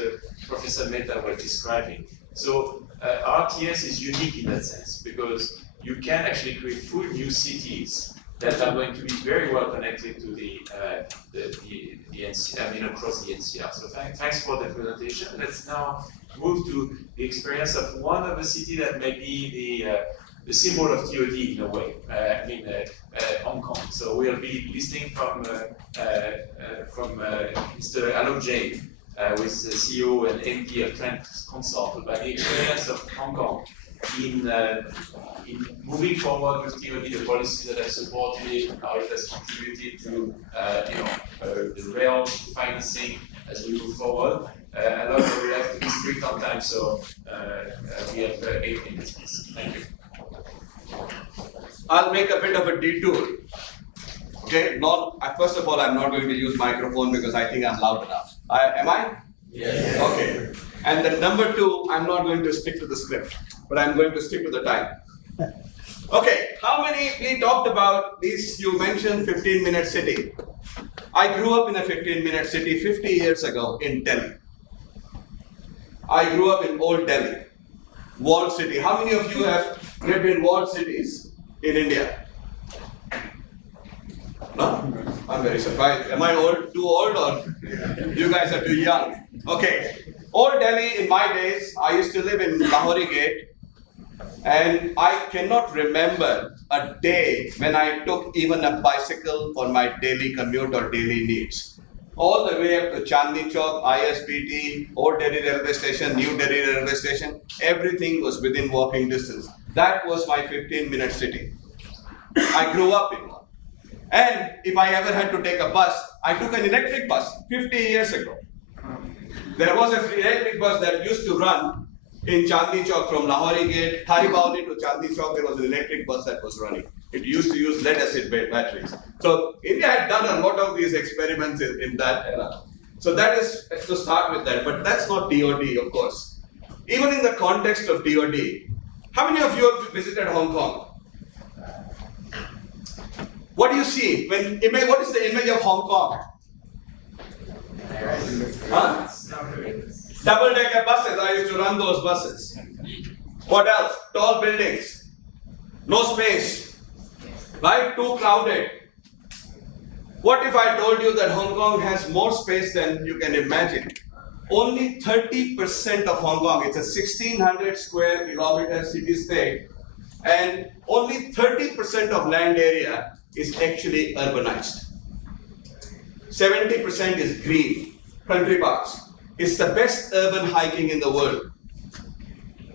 Professor Mehta was describing. So RTS is unique in that sense because you can actually create full new cities that are going to be very well connected to the NCR, across the NCR. So thanks for the presentation. Let's now move to the experience of one of the cities that may be the symbol of TOD in a way, Hong Kong. So we'll be listening from Mr. Alok Jain, who is the CEO and MD of Trend Consult, about the experience of Hong Kong in moving forward with TOD, the policies that have supported it, how it has contributed to the rail financing as we move forward, I know that we have to be strict on time, so we have 8 minutes, please. Thank you. I'll make a bit of a detour. Okay, first of all, I'm not going to use microphone because I think I'm loud enough. Am I? Yes. Okay. And then number 2, I'm not going to stick to the script, but I'm going to stick to the time. Okay, we talked about these, you mentioned 15-minute city. I grew up in a 15-minute city 50 years ago in Delhi. I grew up in Old Delhi, walled city. How many of you have lived in walled cities in India? No? I'm very surprised. Am I too old, or you guys are too young? Okay. Old Delhi, in my days, I used to live in Lahori Gate, and I cannot remember a day when I took even a bicycle for my daily commute or daily needs. All the way up to Chandni Chowk, ISBT, Old Delhi Railway Station, New Delhi Railway Station, everything was within walking distance. That was my 15-minute city. I grew up in one. And if I ever had to take a bus, I took an electric bus 50 years ago. There was an electric bus that used to run in Chandni Chowk from Lahori Gate, Thari Baoli to Chandni Chowk. There was an electric bus that was running. It used to use lead-acid batteries. So India had done a lot of these experiments in that era. So that is to start with that, but that's not TOD, of course. Even in the context of TOD, how many of you have visited Hong Kong? What do you see? What is the image of Hong Kong? Huh? Double-decker buses. I used to run those buses. What else? Tall buildings. No space. Right? Too crowded. What if I told you that Hong Kong has more space than you can imagine? Only 30% of Hong Kong, it's a 1600 square kilometer city-state, and only 30% of land area is actually urbanized. 70% is green, country parks. It's the best urban hiking in the world.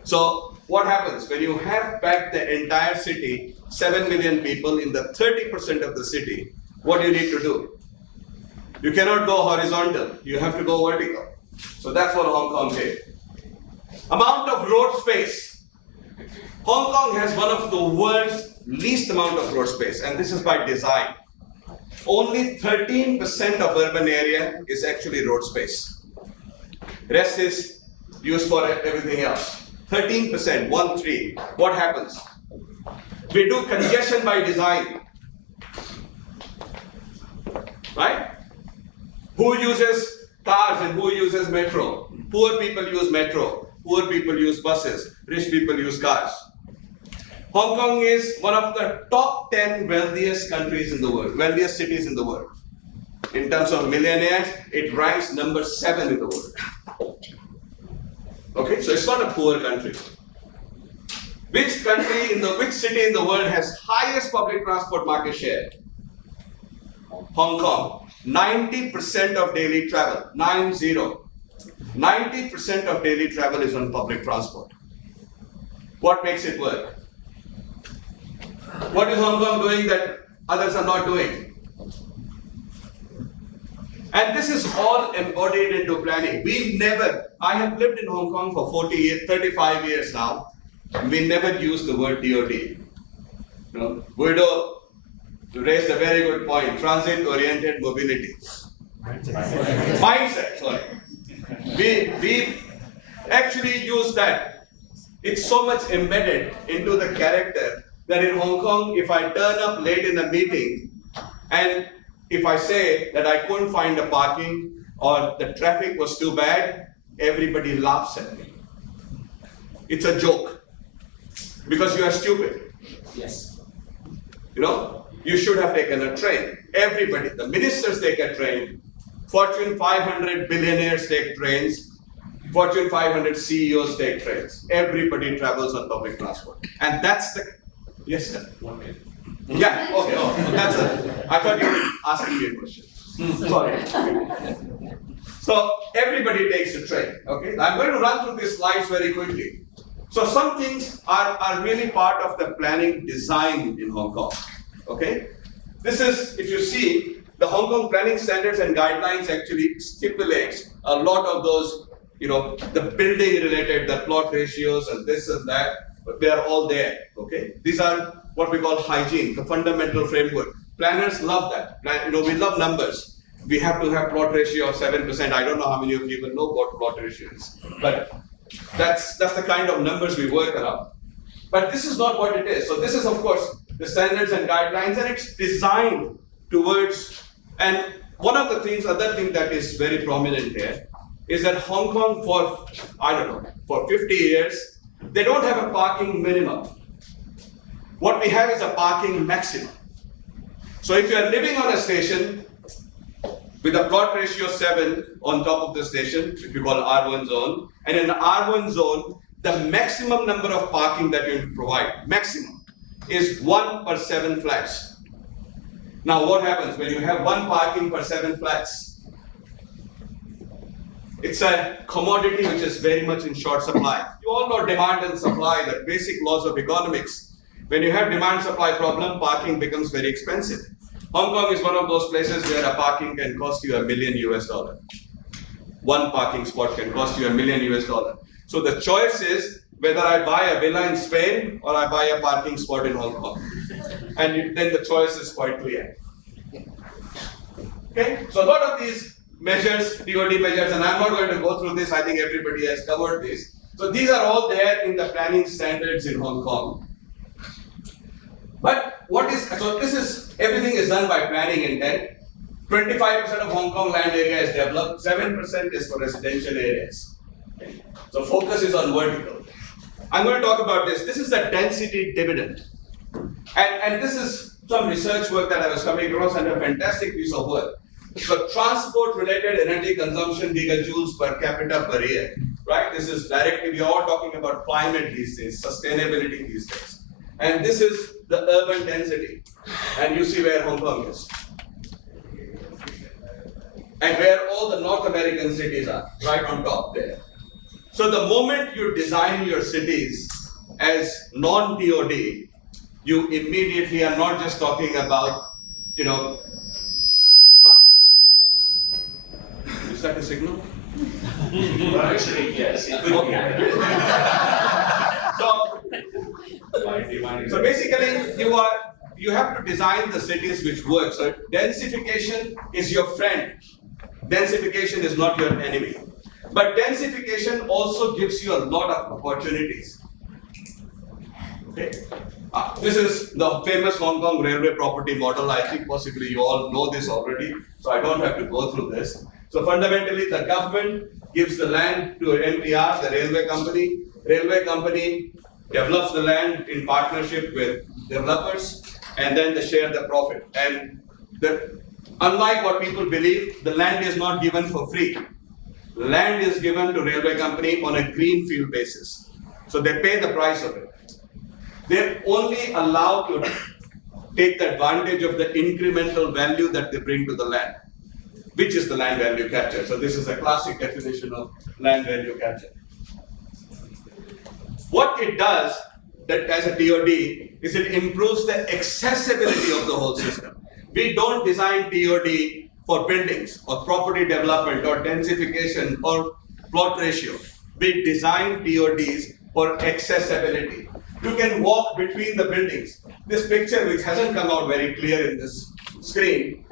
So what happens when you have packed the entire city, 7 million people in the 30% of the city? What do you need to do? You cannot go horizontal, you have to go vertical. So that's what Hong Kong did. Amount of road space. Hong Kong has one of the world's least amount of road space, and this is by design. Only 13% of urban area is actually road space. Rest is used for everything else. 13%, 1-3. What happens? We do congestion by design. Right? Who uses cars and who uses metro? Poor people use metro. Poor people use buses. Rich people use cars. Hong Kong is one of the top 10 wealthiest countries in the world, wealthiest cities in the world. In terms of millionaires, it ranks number 7 in the world. Okay, so it's not a poor country. Which city in the world has highest public transport market share? Hong Kong. 90% of daily travel, 90% of daily travel is on public transport. What makes it work? What is Hong Kong doing that others are not doing? And this is all embodied into planning. I have lived in Hong Kong for 35 years now. We never use the word TOD. Guido raised a very good point, transit-oriented mobility. Mindset, sorry. We actually use that. It's so much embedded into the character that in Hong Kong, if I turn up late in a meeting and if I say that I couldn't find a parking or the traffic was too bad, everybody laughs at me. It's a joke because you are stupid. Yes. You should have taken a train. Everybody, the ministers take a train, Fortune 500 billionaires take trains, Fortune 500 CEOs take trains. Everybody travels on public transport. And that's the, yes sir? 1 minute. Yeah, okay, I thought you were asking me a question. Sorry. So everybody takes a train, okay? I'm going to run through these slides very quickly. So some things are really part of the planning design in Hong Kong. Okay, this is, if you see, the Hong Kong planning standards and guidelines actually stipulates a lot of those the building related, the plot ratios and this and that, but they are all there, okay? These are what we call hygiene, the fundamental framework. Planners love that. We love numbers. We have to have plot ratio of 7%. I don't know how many of you even know what plot ratio is, but that's the kind of numbers we work around. But this is not what it is. So this is, of course, the standards and guidelines, and it's designed towards, and one of the things, other thing that is very prominent here, is that Hong Kong for 50 years, they don't have a parking minimum. What we have is a parking maximum. So if you are living on a station with a plot ratio 7 on top of the station, which we call R1 zone, and in the R1 zone, the maximum number of parking that you provide, maximum, is 1 per 7 flats. Now what happens when you have 1 parking per 7 flats? It's a commodity which is very much in short supply. You all know demand and supply, the basic laws of economics. When you have demand-supply problem, parking becomes very expensive. Hong Kong is one of those places where a parking can cost you $1 million. One parking spot can cost you $1 million. So the choice is whether I buy a villa in Spain or I buy a parking spot in Hong Kong. And then the choice is quite clear. Okay, so a lot of these measures, TOD measures, and I'm not going to go through this, I think everybody has covered this. So these are all there in the planning standards in Hong Kong. But everything is done by planning intent. 25% of Hong Kong land area is developed, 7% is for residential areas. So focus is on vertical. I'm going to talk about this. This is the density dividend. And this is some research work that I was coming across, and a fantastic piece of work. So transport-related energy consumption gigajoules per capita per year, right? This is directly, we are all talking about climate these days, sustainability these days. And this is the urban density. And you see where Hong Kong is. And where all the North American cities are, right on top there. So the moment you design your cities as non-TOD, you immediately are not just talking about, is that a signal? Actually, yes. It could be. So basically, you have to design the cities which work. So densification is your friend. Densification is not your enemy. But densification also gives you a lot of opportunities. Okay. This is the famous Hong Kong railway property model. I think possibly you all know this already, so I don't have to go through this. So fundamentally, the government gives the land to MTR, the railway company. Railway company develops the land in partnership with developers, and then they share the profit. And unlike what people believe, the land is not given for free. Land is given to railway company on a greenfield basis. So they pay the price of it. They're only allowed to take the advantage of the incremental value that they bring to the land, which is the land value capture. So this is a classic definition of land value capture. What it does, that as a TOD, is it improves the accessibility of the whole system. We don't design TOD for buildings or property development or densification or plot ratio. We design TODs for accessibility. You can walk between the buildings. This picture, which hasn't come out very clear in this screen,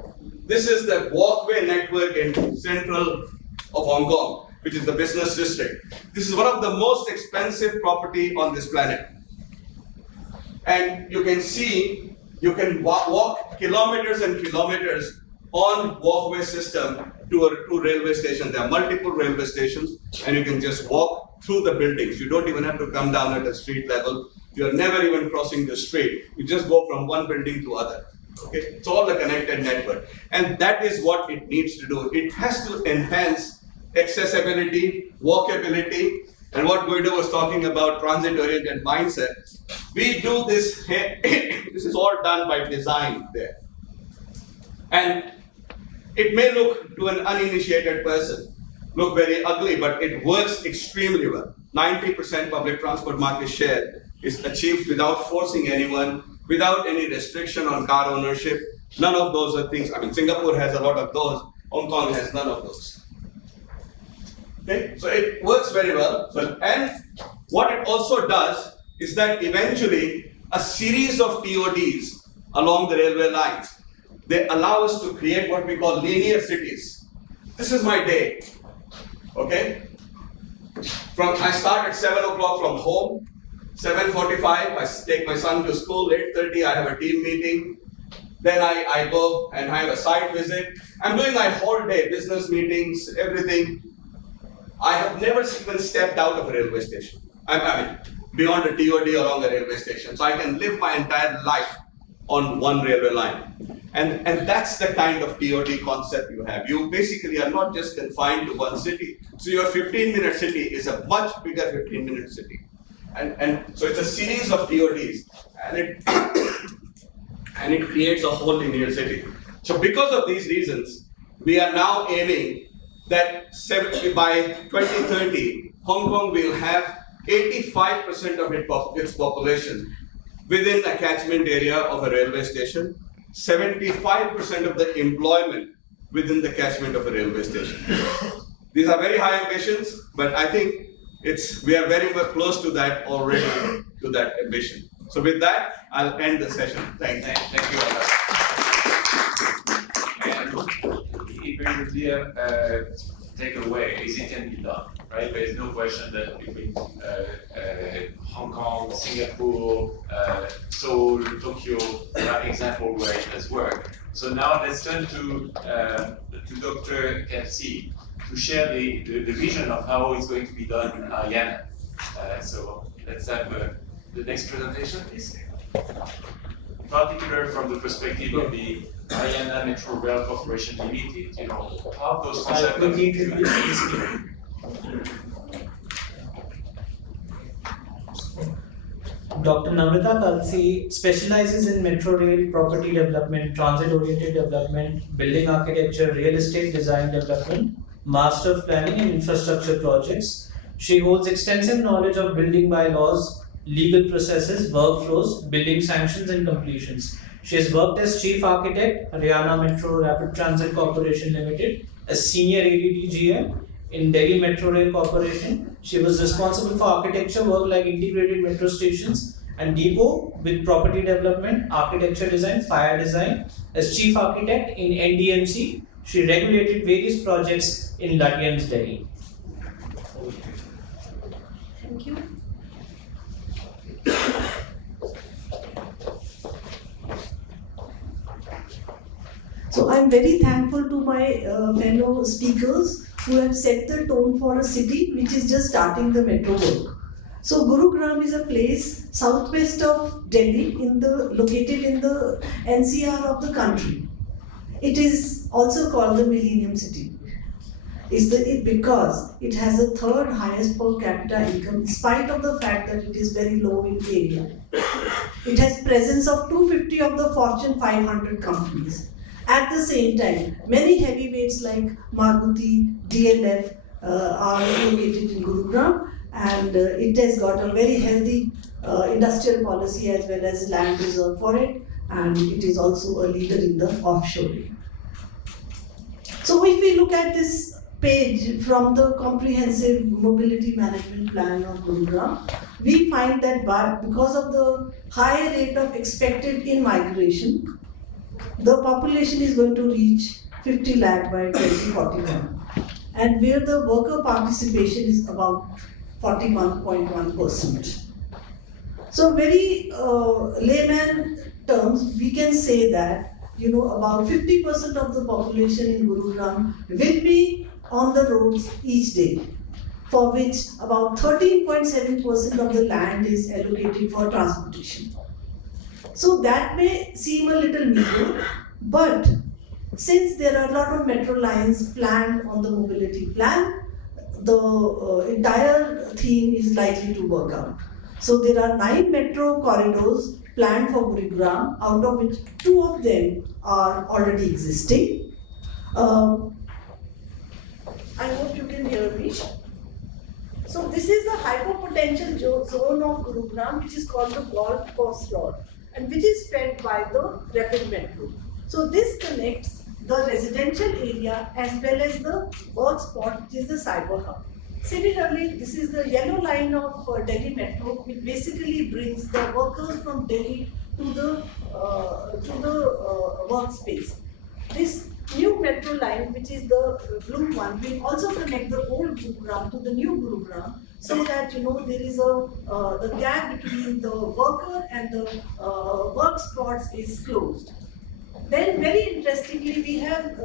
this is the walkway network in central of Hong Kong, which is the business district. This is one of the most expensive property on this planet. And you can see, you can walk kilometers and kilometers on walkway system to a railway station. There are multiple railway stations, and you can just walk through the buildings. You don't even have to come down at a street level. You're never even crossing the street. You just go from one building to other. Okay, it's all a connected network, and that is what it needs to do. It has to enhance accessibility, walkability, and what Guido was talking about, transit-oriented mindset. We do this here. This is all done by design there, and it may look to an uninitiated person look very ugly, but it works extremely well. 90% public transport market share is achieved without forcing anyone, without any restriction on car ownership. None of those are things. I mean, Singapore has a lot of those. Hong Kong has none of those. Okay, so it works very well. And what it also does is that eventually a series of TODs along the railway lines, they allow us to create what we call linear cities. This is my day. Okay? I start at 7 o'clock from home, 7:45, I take my son to school, 8:30, I have a team meeting. Then I go and have a site visit. I'm doing my whole day, business meetings, everything. I have never even stepped out of a railway station. I mean, beyond a TOD along a railway station. So I can live my entire life on one railway line. And that's the kind of TOD concept you have. You basically are not just confined to one city. So your 15-minute city is a much bigger 15-minute city. And so it's a series of TODs. And it creates a whole linear city. So because of these reasons, we are now aiming that by 2030, Hong Kong will have 85% of its population within a catchment area of a railway station, 75% of the employment within the catchment of a railway station. These are very high ambitions, but I think we are very much close to that already, to that ambition. So with that, I'll end the session. Thank you. Thank you, Anna. And if there would be a takeaway, is it can be done, right? There is no question that between Hong Kong, Singapore, Seoul, Tokyo, are examples where it has worked. So now let's turn to Dr. KFC to share the vision of how it's going to be done in Ariana. So let's have the next presentation, please. In particular, from the perspective of the Ariana Metro Rail Corporation Limited, you know, how those concepts Dr. Namrata Kalsi specializes in metro rail property development, transit-oriented development, building architecture, real estate design development, master planning and infrastructure projects. She holds extensive knowledge of building bylaws, legal processes, workflows, building sanctions and completions. She has worked as Chief Architect, Haryana Metro Rapid Transit Corporation Limited, as Senior ADD GM in Delhi Metro Rail Corporation. She was responsible for architecture work like integrated metro stations and depot with property development, architecture design, fire design. As Chief Architect in NDMC, she regulated various projects in Lutyens, Delhi. Thank you. So I'm very thankful to my fellow speakers who have set the tone for a city which is just starting the metro work. So Gurugram is a place southwest of Delhi, located in the NCR of the country. It is also called the Millennium City. Because it has the third highest per capita income, in spite of the fact that it is very low in area. It has presence of 250 of the Fortune 500 companies. At the same time, many heavyweights like Maruti, DLF are located in Gurugram, and it has got a very healthy industrial policy as well as land reserve for it, and it is also a leader in the offshoring. So if we look at this page from the comprehensive mobility management plan of Gurugram, we find that because of the high rate of expected in-migration, the population is going to reach 50 lakh by 2041, and where the worker participation is about 41.1%. So very layman terms, we can say that about 50% of the population in Gurugram will be on the roads each day, for which about 13.7% of the land is allocated for transportation. So that may seem a little meager, but since there are a lot of metro lines planned on the mobility plan, the entire theme is likely to work out. So there are 9 metro corridors planned for Gurugram, out of which 2 of them are already existing. I hope you can hear me. So this is the hyperpotential zone of Gurugram, which is called the Golf Course Road, and which is fed by the rapid metro. So this connects the residential area as well as the work spot, which is the cyber hub. Similarly, this is the yellow line of Delhi Metro, which basically brings the workers from Delhi to the workspace. This new metro line, which is the blue one, will also connect the old Gurugram to the new Gurugram, so that there is the gap between the worker and the work spots is closed. Then, very interestingly, we have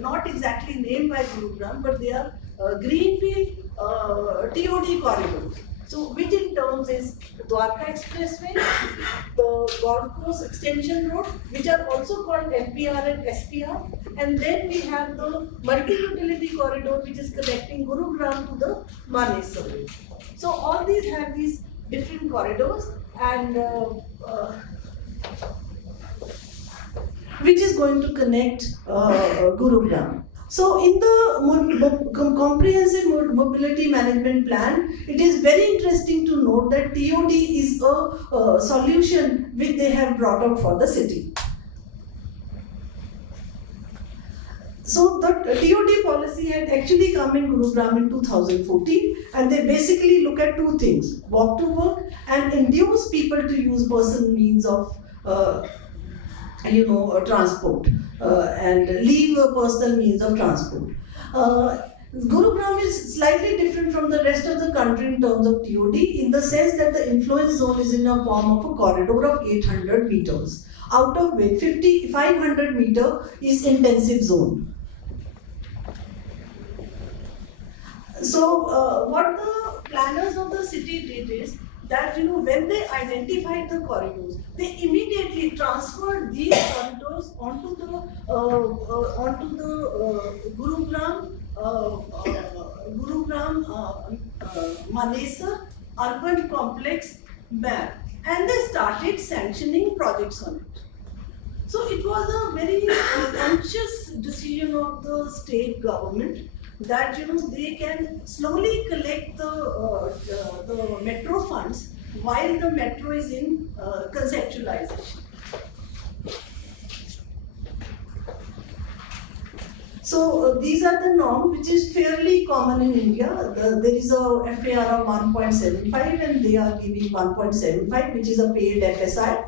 not exactly named by Gurugram, but they are greenfield TOD corridors. So, which in terms is Dwarka Expressway, the Golf Course Extension Road, which are also called NPR and SPR, and then we have the multi-utility corridor, which is connecting Gurugram to the Manesar. So, all these have these different corridors, and which is going to connect Gurugram. So, in the comprehensive mobility management plan, it is very interesting to note that TOD is a solution which they have brought out for the city. So, the TOD policy had actually come in Gurugram in 2014, and they basically look at two things: walk to work and induce people to use personal means of transport and leave personal means of transport. Gurugram is slightly different from the rest of the country in terms of TOD, in the sense that the influence zone is in a form of a corridor of 800 meters, out of which 500 meter is intensive zone. So what the planners of the city did is that when they identified the corridors, they immediately transferred these corridors onto the Gurugram Manesar urban complex map, and they started sanctioning projects on it. So it was a very conscious decision of the state government that they can slowly collect the metro funds while the metro is in conceptualization. So these are the norms which is fairly common in India. There is a FAR of 1.75 and they are giving 1.75, which is a paid FSI.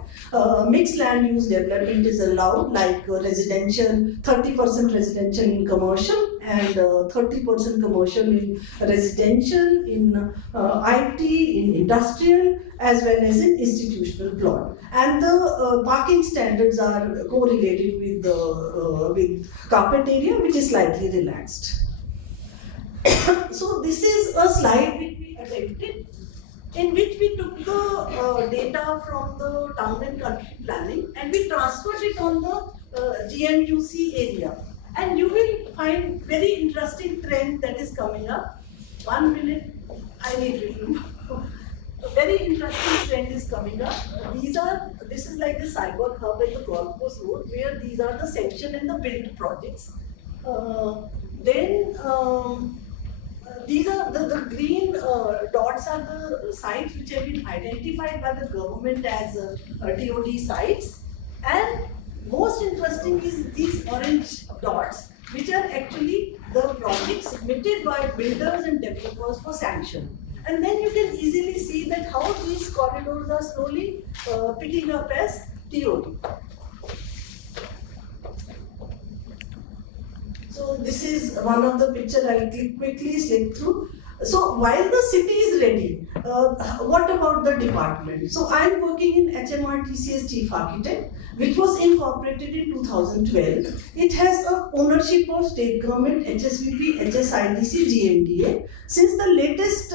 Mixed land use development is allowed, like residential, 30% residential in commercial and 30% commercial in residential, in IT, in industrial, as well as in institutional plot. And the parking standards are correlated with carpet area, which is slightly relaxed. So this is a slide which we attempted, in which we took the data from the town and country planning and we transferred it on the GMUC area. And you will find very interesting trend that is coming up. 1 minute, I need to remember. A very interesting trend is coming up. This is like the cyber hub at the Golf Course Road, where these are the sanction and the build projects. These are the green dots are the sites which have been identified by the government as TOD sites. And most interesting is these orange dots, which are actually the projects submitted by builders and developers for sanction. And then you can easily see that how these corridors are slowly picking up as TOD. So this is one of the pictures I will quickly slip through. So while the city is ready, what about the department? So I am working in HMRTC as Chief Architect, which was incorporated in 2012. It has a ownership of state government, HSVP, HSIDC, GMDA. Since the latest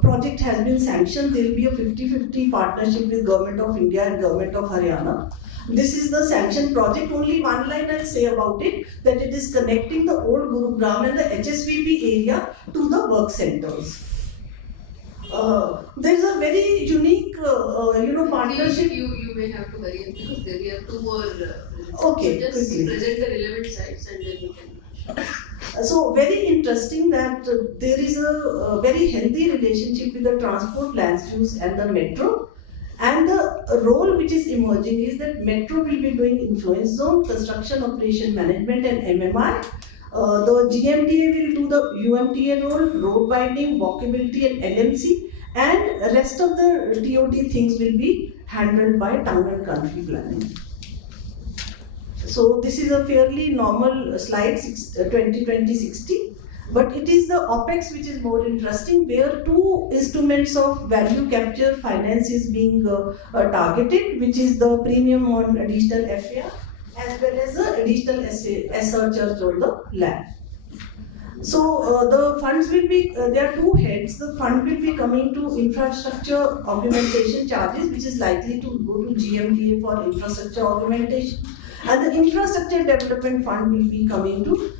project has been sanctioned, there will be a 50-50 partnership with Government of India and Government of Haryana. This is the sanctioned project. Only one line I'll say about it, that it is connecting the old Gurugram and the HSVP area to the work centers. There is a very unique, partnership. You may have to hurry up because we have two more. Okay, just quickly. Present the relevant sites and then we can. So very interesting that there is a very healthy relationship with the transport lands use and the metro. And the role which is emerging is that metro will be doing influence zone, construction operation management and MMI. The GMDA will do the UMTA role, road widening, walkability and LMC, and rest of the TOD things will be handled by town and country planning. So this is a fairly normal slide, 2020-60, but it is the OPEX which is more interesting, where two instruments of value capture finance is being targeted, which is the premium on additional FAR as well as the additional surcharge on the land. So the funds will be, there are two heads. The fund will be coming to infrastructure augmentation charges, which is likely to go to GMDA for infrastructure augmentation. And the infrastructure development fund will be coming to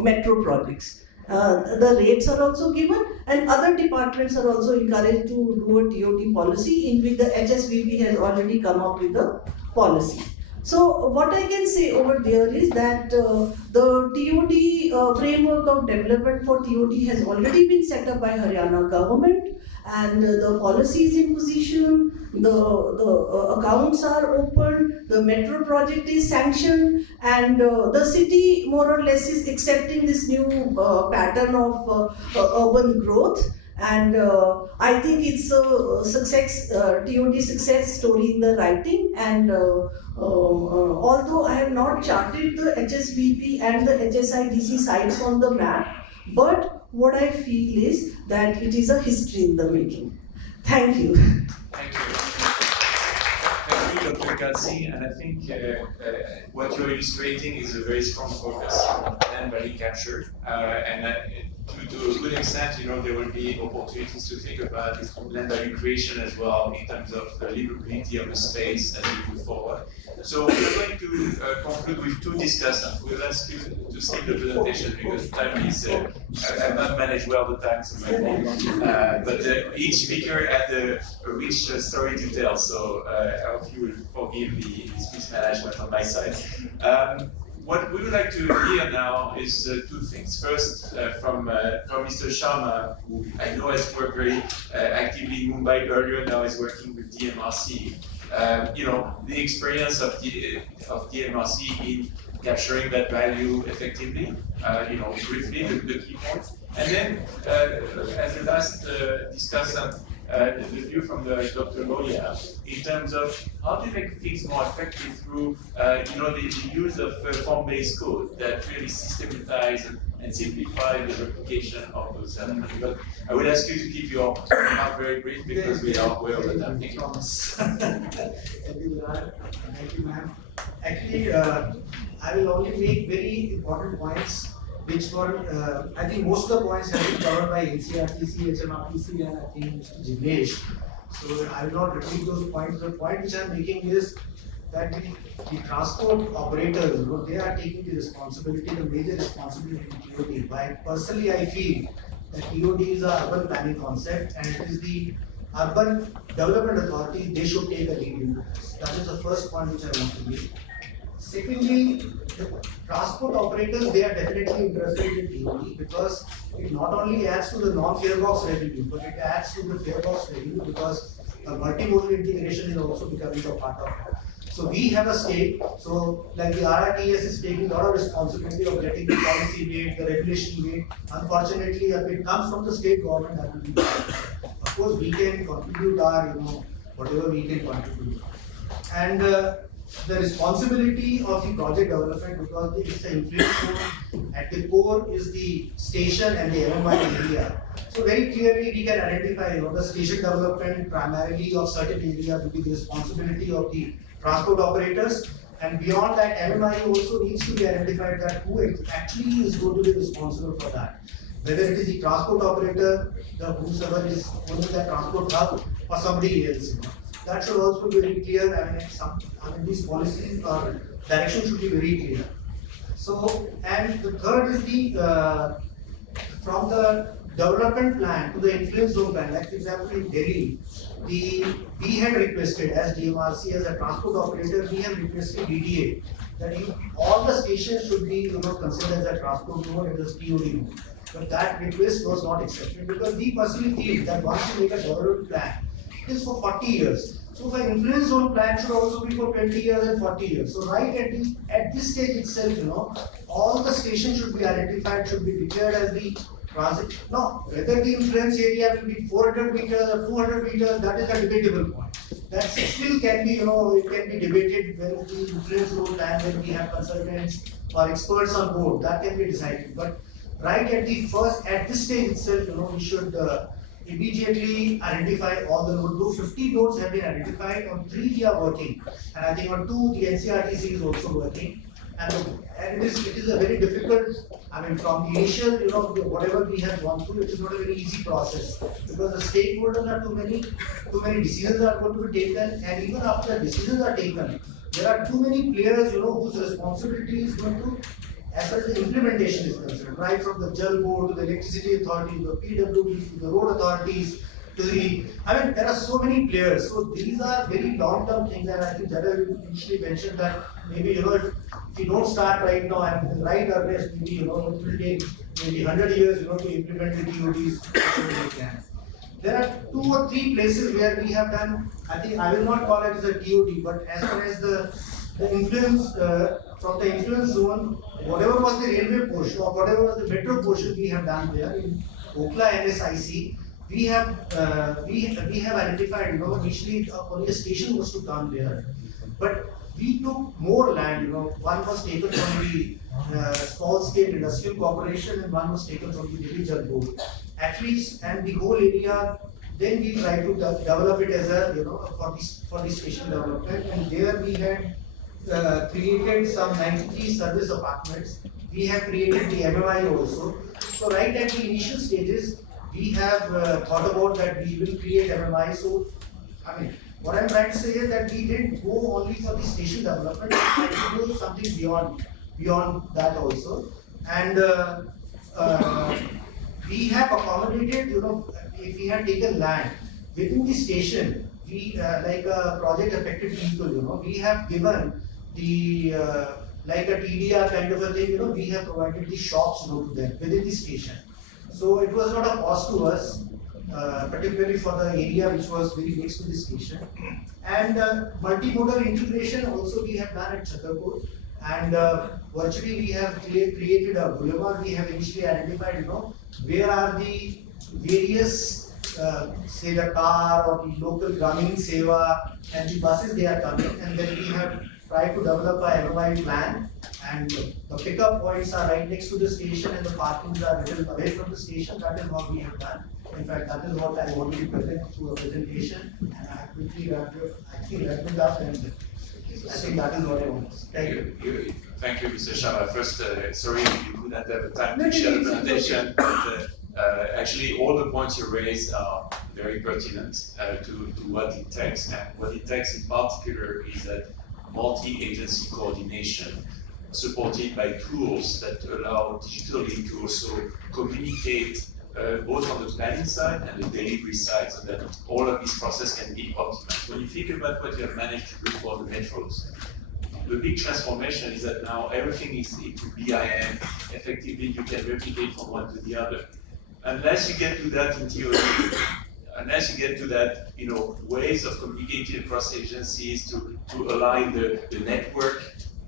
metro projects. The rates are also given, and other departments are also encouraged to do a TOD policy, in which the HSVP has already come up with the policy. So what I can say over there is that the TOD framework of development for TOD has already been set up by Haryana government, and the policy is in position, the accounts are open, the metro project is sanctioned, and the city more or less is accepting this new pattern of urban growth. And I think it's a success, TOD success story in the writing. And although I have not charted the HSVP and the HSIDC sites on the map, but what I feel is that it is a history in the making. Thank you. Thank you. Thank you, Dr. Kalsi. And I think what you're illustrating is a very strong focus and value capture. To a good extent, there will be opportunities to think about this land value creation as well in terms of the livability of the space as we move forward. So we're going to conclude with two discussants. We'll ask you to skip the presentation because time is, I've not managed well the time, so my fault. But each speaker had a rich story to tell, so I hope you will forgive the mismanagement on my side. What we would like to hear now is two things. First, from Mr. Sharma, who I know has worked very actively in Mumbai earlier, now is working with DMRC. The experience of DMRC in capturing that value effectively, briefly, the key points. And then, as the last discussant, the view from Dr. Loya in terms of how to make things more effective through the use of form-based code that really systematize and simplify the replication of those elements. But I would ask you to keep your remarks very brief because we are way over time. Thank you. Thank you, ma'am. Actually, I will only make very important points, which were, I think most of the points have been covered by NCRTC, HMRTC, and I think Mr. Jignesh. So I will not repeat those points. The point which I am making is that the transport operators, they are taking the responsibility, the major responsibility in TOD. But personally, I feel that TOD is an urban planning concept, and it is the urban development authority, they should take a lead in this. That is the first point which I want to make. Secondly, the transport operators, they are definitely interested in TOD because it not only adds to the non-farebox revenue, but it adds to the farebox revenue because multimodal integration is also becoming a part of it. So we have a stake. So like the RRTS is taking a lot of responsibility of getting the policy made, the regulation made. Unfortunately, if it comes from the state government, that will be bad. Of course, we can contribute our, whatever we can contribute. And the responsibility of the project development, because it's an influence zone, at the core is the station and the MMI area. So very clearly we can identify, the station development primarily of certain area will be the responsibility of the transport operators, and beyond that, MMI also needs to be identified that who actually is going to be responsible for that. Whether it is the transport operator, whosoever is owning that transport hub, or somebody else. That should also be very clear. I mean, these policies or direction should be very clear. So, and the third is the from the development plan to the influence zone plan. Like for example, in Delhi, we had requested as DMRC, as a transport operator, we have requested DDA that all the stations should be considered as a transport zone and as TOD zone. But that request was not accepted because we personally feel that once you make a development plan, it is for 40 years. So for influence zone plan should also be for 20 years and 40 years. So right at this stage itself, all the stations should be identified, should be declared as the transit. Now, whether the influence area will be 400 meters or 200 meters, that is a debatable point. That still can be, it can be debated when the influence zone plan, when we have consultants or experts on board, that can be decided. But right at this stage itself, we should immediately identify all the nodes. Though 50 nodes have been identified, on 3 we are working, and I think on 2 the NCRTC is also working. And it is a very difficult, from the initial, whatever we have gone through, it is not a very easy process because the stakeholders are too many decisions are going to be taken, and even after decisions are taken, there are too many players, whose responsibility is going to, as far as the implementation is concerned, right from the Jal Board to the electricity authority, to the PWD, to the road authorities, to the, there are so many players. So these are very long-term things, and I think Jadar initially mentioned that maybe, if we don't start right now and right earliest, maybe, it will take maybe 100 years, to implement the TODs. There are 2 or 3 places where we have done, I think I will not call it as a TOD, but as far as the influence, from the influence zone, whatever was the railway portion or whatever was the metro portion we have done there in Okla NSIC, we have identified, initially only a station was to come there, but we took more land, one was taken from the small scale industrial corporation and one was taken from the Delhi Jal Board. Actually, and the whole area, then we tried to develop it as a, for the station development, and there we had created some 93 service apartments. We have created the MMI also. So right at the initial stages, we have thought about that we will create MMI. So, what I'm trying to say is that we didn't go only for the station development, we tried to do something beyond that also. And we have accommodated, if we had taken land within the station, we like a project affected people, we have given the like a TDR kind of a thing, we have provided the shops to them within the station. So it was not a cost to us, particularly for the area which was very next to the station. And multimodal integration also we have done at Chhatarpur. And virtually we have created a boulevard. We have initially identified, where are the various, say the car or the local Grameen Seva and the buses they are coming. And then we have tried to develop a MMI plan. And the pickup points are right next to the station and the parkings are a little away from the station. That is what we have done. In fact, that is what I wanted to present through a presentation. And I have quickly wrapped it up, and I think that is what I want. Thank you. Thank you, Mr. Sharma. First, sorry you couldn't have the time to share the presentation. But, actually, all the points you raised are very pertinent to what it takes. And what it takes in particular is that multi-agency coordination supported by tools that allow digitally to also communicate both on the planning side and the delivery side, so that all of this process can be optimized. When you think about what you have managed to do for the metros, the big transformation is that now everything is into BIM. Effectively, you can replicate from one to the other. Unless you get to that in TOD, unless you get to that, ways of communicating across agencies to align the network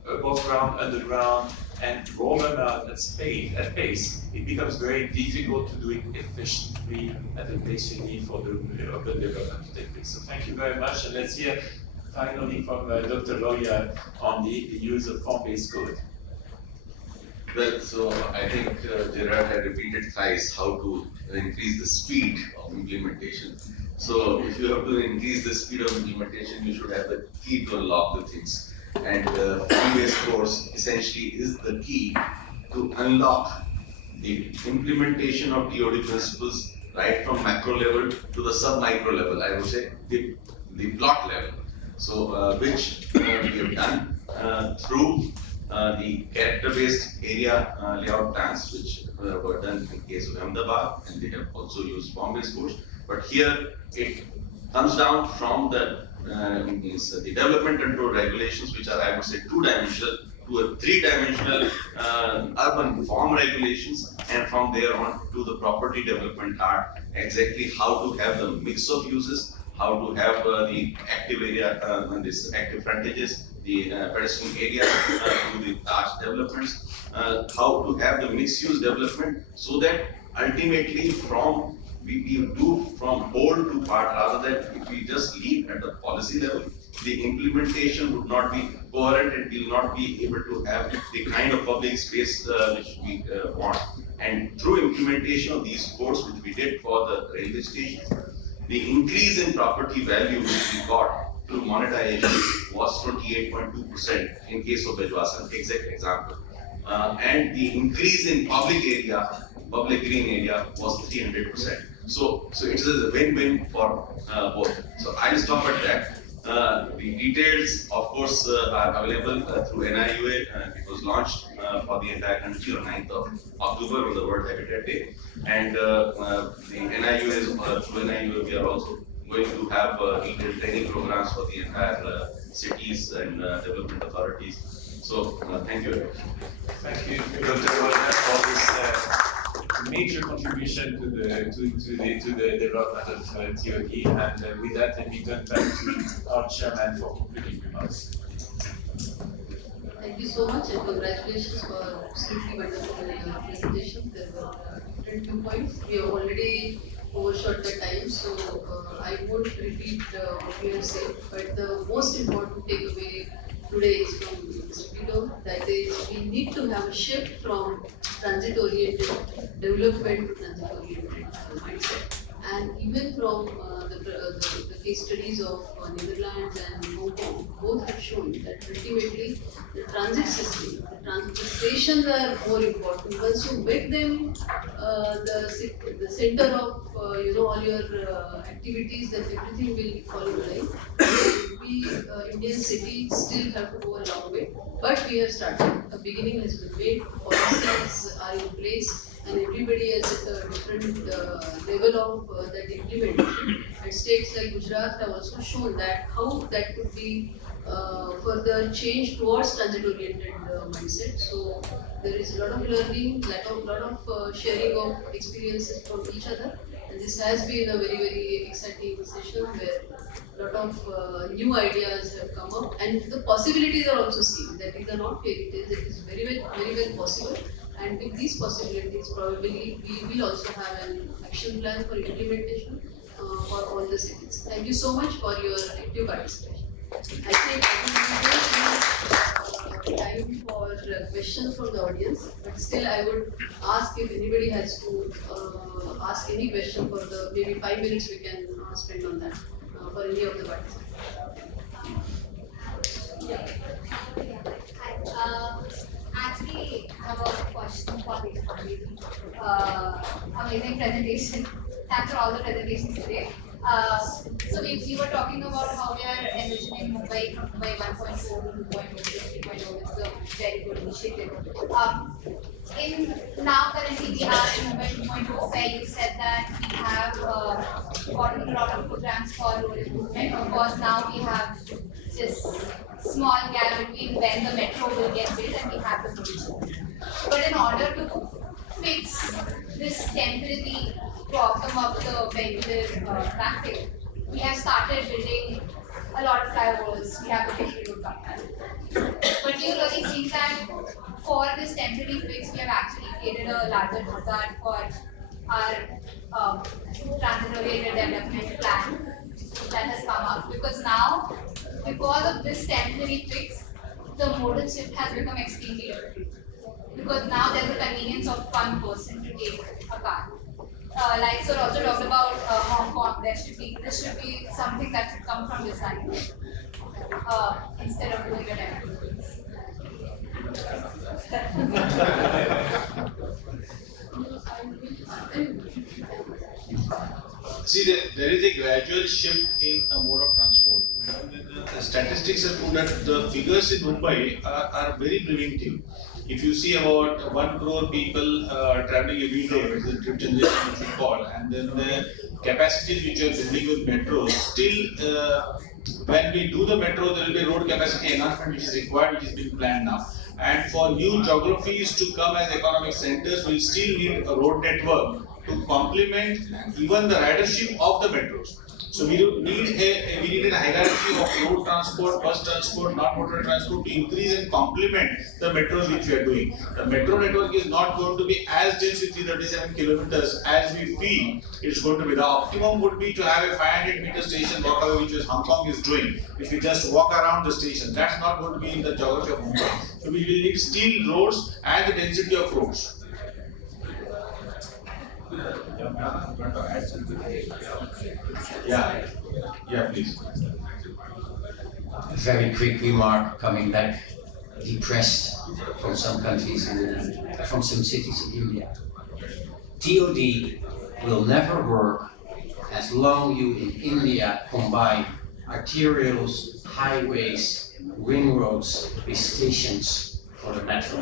above ground, underground, and roll them out at pace, it becomes very difficult to do it efficiently at the pace you need for the urban development to take place. So thank you very much, and let's hear finally from Dr. Loya on the use of form-based code. Well, so I think Gerard had repeated thrice how to increase the speed of implementation. So if you have to increase the speed of implementation, you should have the key to unlock the things. And the form-based course essentially is the key to unlock the implementation of TOD principles right from macro level to the sub-micro level, I would say, the plot level. So which we have done through the character-based area layout plans, which were done in case of Ahmedabad, and they have also used form-based course. But here it comes down from the the development control regulations, which are, I would say, two-dimensional, to a three-dimensional urban form regulations, and from there on to the property development art, exactly how to have the mix of uses, how to have the active area, this active frontages, the pedestrian area to the large developments, how to have the mixed-use development so that ultimately we do from whole to part rather than if we just leave at the policy level, the implementation would not be coherent and will not be able to have the kind of public space which we want. And through implementation of these codes which we did for the railway stations, the increase in property value which we got through monetization was 28.2% in case of Bajwasan, exact example. And the increase in public area, public green area was 300%. So it is a win-win for both. So I'll stop at that. The details, of course, are available through NIUA. It was launched for the entire country on 9th of October on the World Habitat Day. And the NIUA is, through NIUA, we are also going to have detailed training programs for the entire cities and development authorities. So thank you very much. Thank you, Dr. Wagner, for this major contribution to the development of TOD. And with that, let me turn back to our chairman for concluding remarks. Thank you so much and congratulations for absolutely wonderful presentation. There were different viewpoints. We have already overshot the time, so I won't repeat what we have said. But the most important takeaway today is from Mr. Tito, that is we need to have a shift from transit-oriented development to transit-oriented mindset. And even from the case studies of Netherlands and Hong Kong, both have shown that ultimately the transit system, the stations are more important. Once you make them the center of all your activities, then everything will fall in line. We Indian cities still have to go a long way, but we have started. A beginning has been made. Policies are in place. And everybody is at a different level of that implementation. And states like Gujarat have also shown that how that could be further changed towards transit-oriented mindset. So there is a lot of learning, lot of sharing of experiences from each other. And this has been a very, very exciting session where a lot of new ideas have come up, and the possibilities are also seen. That these are not fairy tales; it is very well possible. And with these possibilities, probably we will also have an action plan for implementation for all the cities. Thank you so much for your active participation. I think I will time for questions from the audience, but still I would ask if anybody has to ask any question for the maybe 5 minutes we can spend on that for any of the participants. Yeah. Actually, I have a question for the amazing presentation. Thanks for all the presentations today. So we were talking about how we are envisioning Mumbai from Mumbai 1.4 to 2.0 to 3.0, which is a very good initiative. Now currently we are in Mumbai 2.0, where you said that we have gotten a lot of programs for road improvement. Of course, now we have this small gap between when the metro will get built and we have the bridge. But in order to fix this temporary problem of the vehicular traffic, we have started building a lot of flyovers. We have the big road company. But do you really think that for this temporary fix, we have actually created a larger hazard for our transit-oriented development plan that has come up? Because now, because of this temporary fix, the modal shift has become extremely difficult. Because now there's a convenience of one person to take a car. Like Sir also talked about Hong Kong, this should be something that should come from this side instead of doing a temporary fix. See, there is a gradual shift in a mode of transport. The statistics have proved that the figures in Mumbai are very primitive. If you see about 1 crore people traveling every day, which is the trip generation which we call, and then the capacities which we are building with metros, still when we do the metro, there will be road capacity enhancement which is required, which is being planned now. And for new geographies to come as economic centers, we still need a road network to complement even the ridership of the metros. So we need a hierarchy of road transport, bus transport, non-motor transport to increase and complement the metros which we are doing. The metro network is not going to be as dense with 337 kilometers as we feel it's going to be. The optimum would be to have a 500-meter station, whatever which is Hong Kong is doing. If we just walk around the station, that's not going to be in the geography of Mumbai. So we will need steel roads and the density of roads. Yeah, please. A very quick remark coming back, depressed from some countries, from some cities in India. TOD will never work as long you in India combine arterials, highways, ring roads with stations for the metro.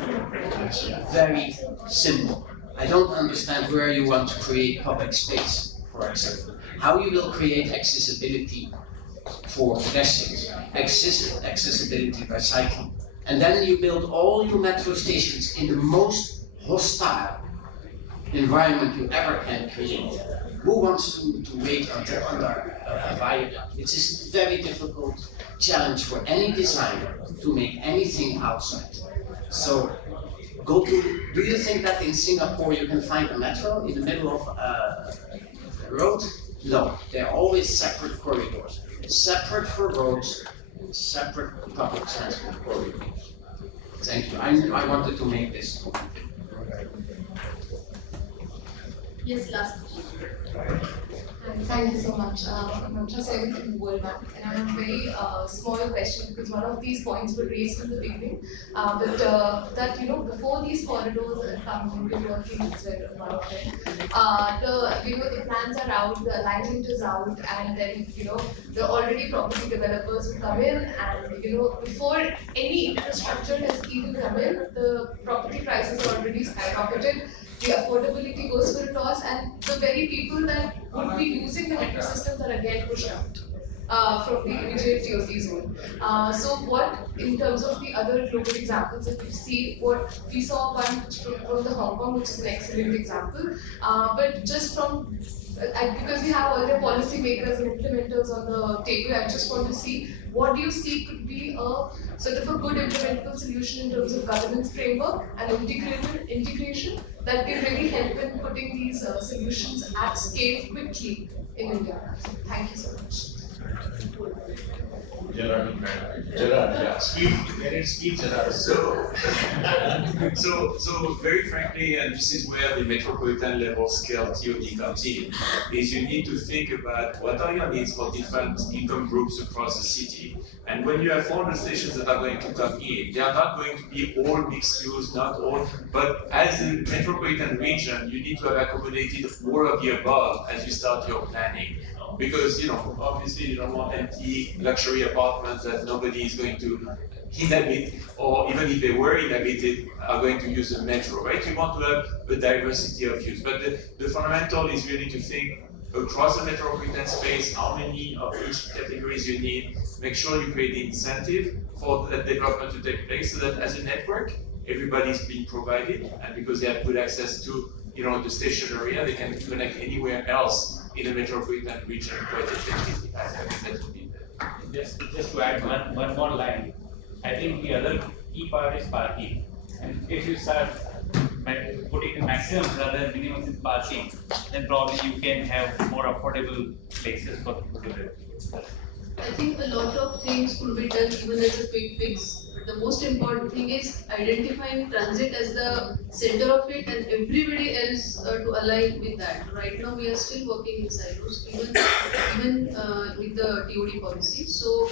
It's very simple. I don't understand where you want to create public space, for example. How you will create accessibility for pedestrians, accessibility by cycling. And then you build all your metro stations in the most hostile environment you ever can create. Who wants to wait until under a viaduct? It's a very difficult challenge for any designer to make anything outside. So do you think that in Singapore you can find a metro in the middle of a road? No, they're always separate corridors. Separate for roads, separate public transport corridors. Thank you. I wanted to make this comment. Yes, last question. Thank you so much. I'm just Evan from World Bank, and I have a very small question because one of these points were raised in the beginning. That before these corridors come into working, it's one of them. The plans are out, the alignment is out, and then the already property developers will come in, and before any infrastructure has even come in, the property prices are already skyrocketed. The affordability goes for a toss, and the very people that would be using the metro systems are again pushed out from the immediate TOD zone. So what, in terms of the other global examples that we see, what we saw one from the Hong Kong, which is an excellent example, but just from, because we have all the policy makers and implementers on the table, I just want to see, what do you see could be a sort of a good implementable solution in terms of governance framework and integration that can really help in putting these solutions at scale quickly in India? Thank you so much. Gerard, yeah. Speed, Gerard. So very frankly, and this is where the metropolitan level scale TOD comes in, is you need to think about what are your needs for different income groups across the city. And when you have 400 stations that are going to come in, they are not going to be all mixed use, not all, but as a metropolitan region, you need to have accommodated all of the above as you start your planning. Because, obviously you don't want empty luxury apartments that nobody is going to inhabit, or even if they were inhabited, are going to use the metro, right? You want to have a diversity of use. But the fundamental is really to think across the metropolitan space, how many of each categories you need, make sure you create the incentive for that development to take place so that as a network, everybody's being provided, and because they have good access to the station area, they can connect anywhere else in the metropolitan region quite effectively. I think that would be Just to add one more line, I think the other key part is parking. And if you start putting the maximums rather than minimums in parking, then probably you can have more affordable places for people to live. I think a lot of things could be done even as a quick fix. But the most important thing is identifying transit as the center of it and everybody else to align with that. Right now we are still working in silos, even with the TOD policy. So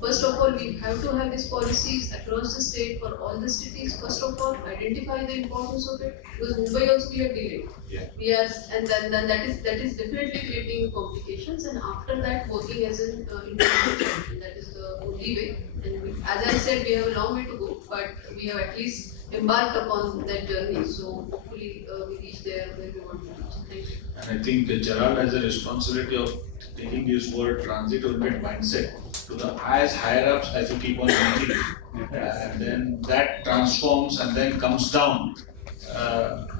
first of all, we have to have these policies across the state for all the cities. First of all, identify the importance of it, because Mumbai also we are delayed. Yeah. We are, and then that is definitely creating complications. And after that, working as an integration, that is the only way. And as I said, we have a long way to go, but we have at least embarked upon that journey. So hopefully we reach there where we want to reach. Thank you. And I think Gerard has a responsibility of taking this word transit-oriented mindset to the as higher ups as you keep on thinking, and then that transforms and then comes down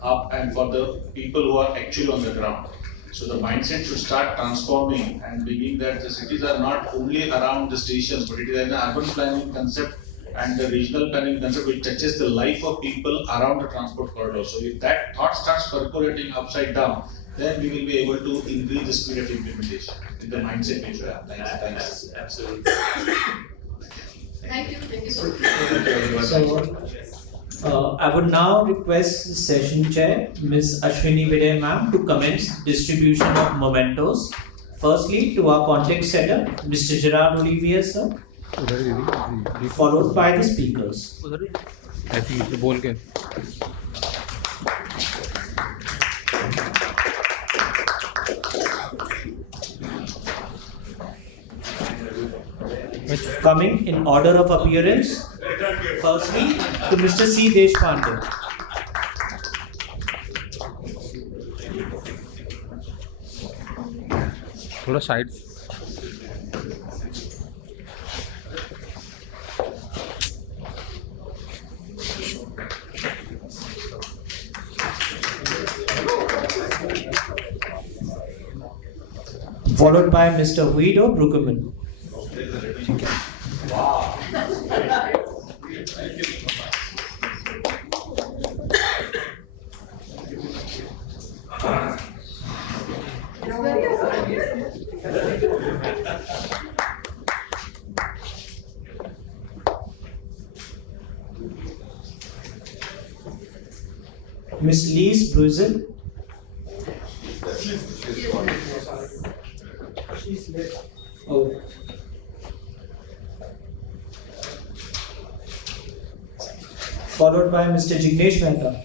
up, and for the people who are actually on the ground. So the mindset should start transforming and believing that the cities are not only around the stations, but it is an urban planning concept and the regional planning concept which touches the life of people around the transport corridor. So if that thought starts percolating upside down, then we will be able to increase the speed of implementation in the mindset we should have. Thanks. Absolutely. Thank you so much. I would now request the session chair, Ms. Ashwini Vidya ma'am, to commence distribution of mementos. Firstly, to our context setter, Mr. Gerard Olivier sir, followed by the speakers. I think the ball game. Coming in order of appearance, firstly to Mr. C. Deshpande. थोड़ा side Followed by Mr. Guido Bruckerman. Miss Lise Bruzel. Oh. Followed by Mr. Jignesh Mehta.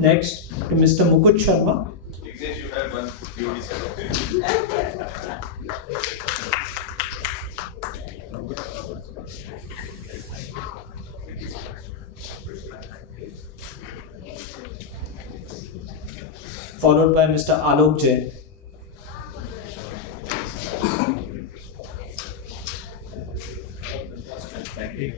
Next to Mr. Mukut Sharma. Jignesh, you have one TOD Followed by Mr. Alok Jain. Thank you.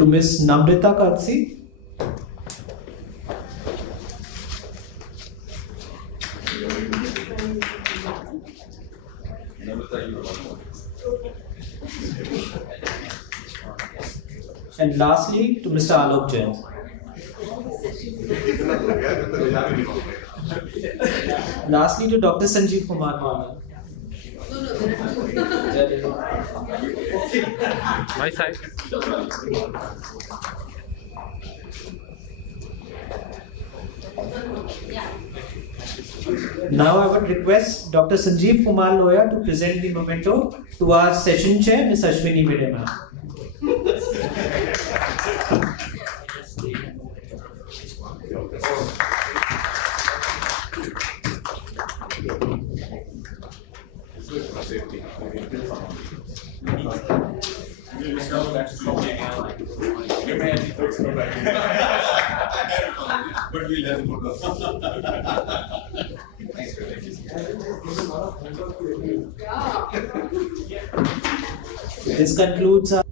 To Miss Namrita Katsi. And lastly to Mr. Alok Jain. Lastly to Dr. Sanjeev Kumar Bala. my side. Now I would request Dr. Sanjeev Kumar Loya to present the memento to our session chair, Ms. Ashwini Vidya ma'am. But we'll have This concludes our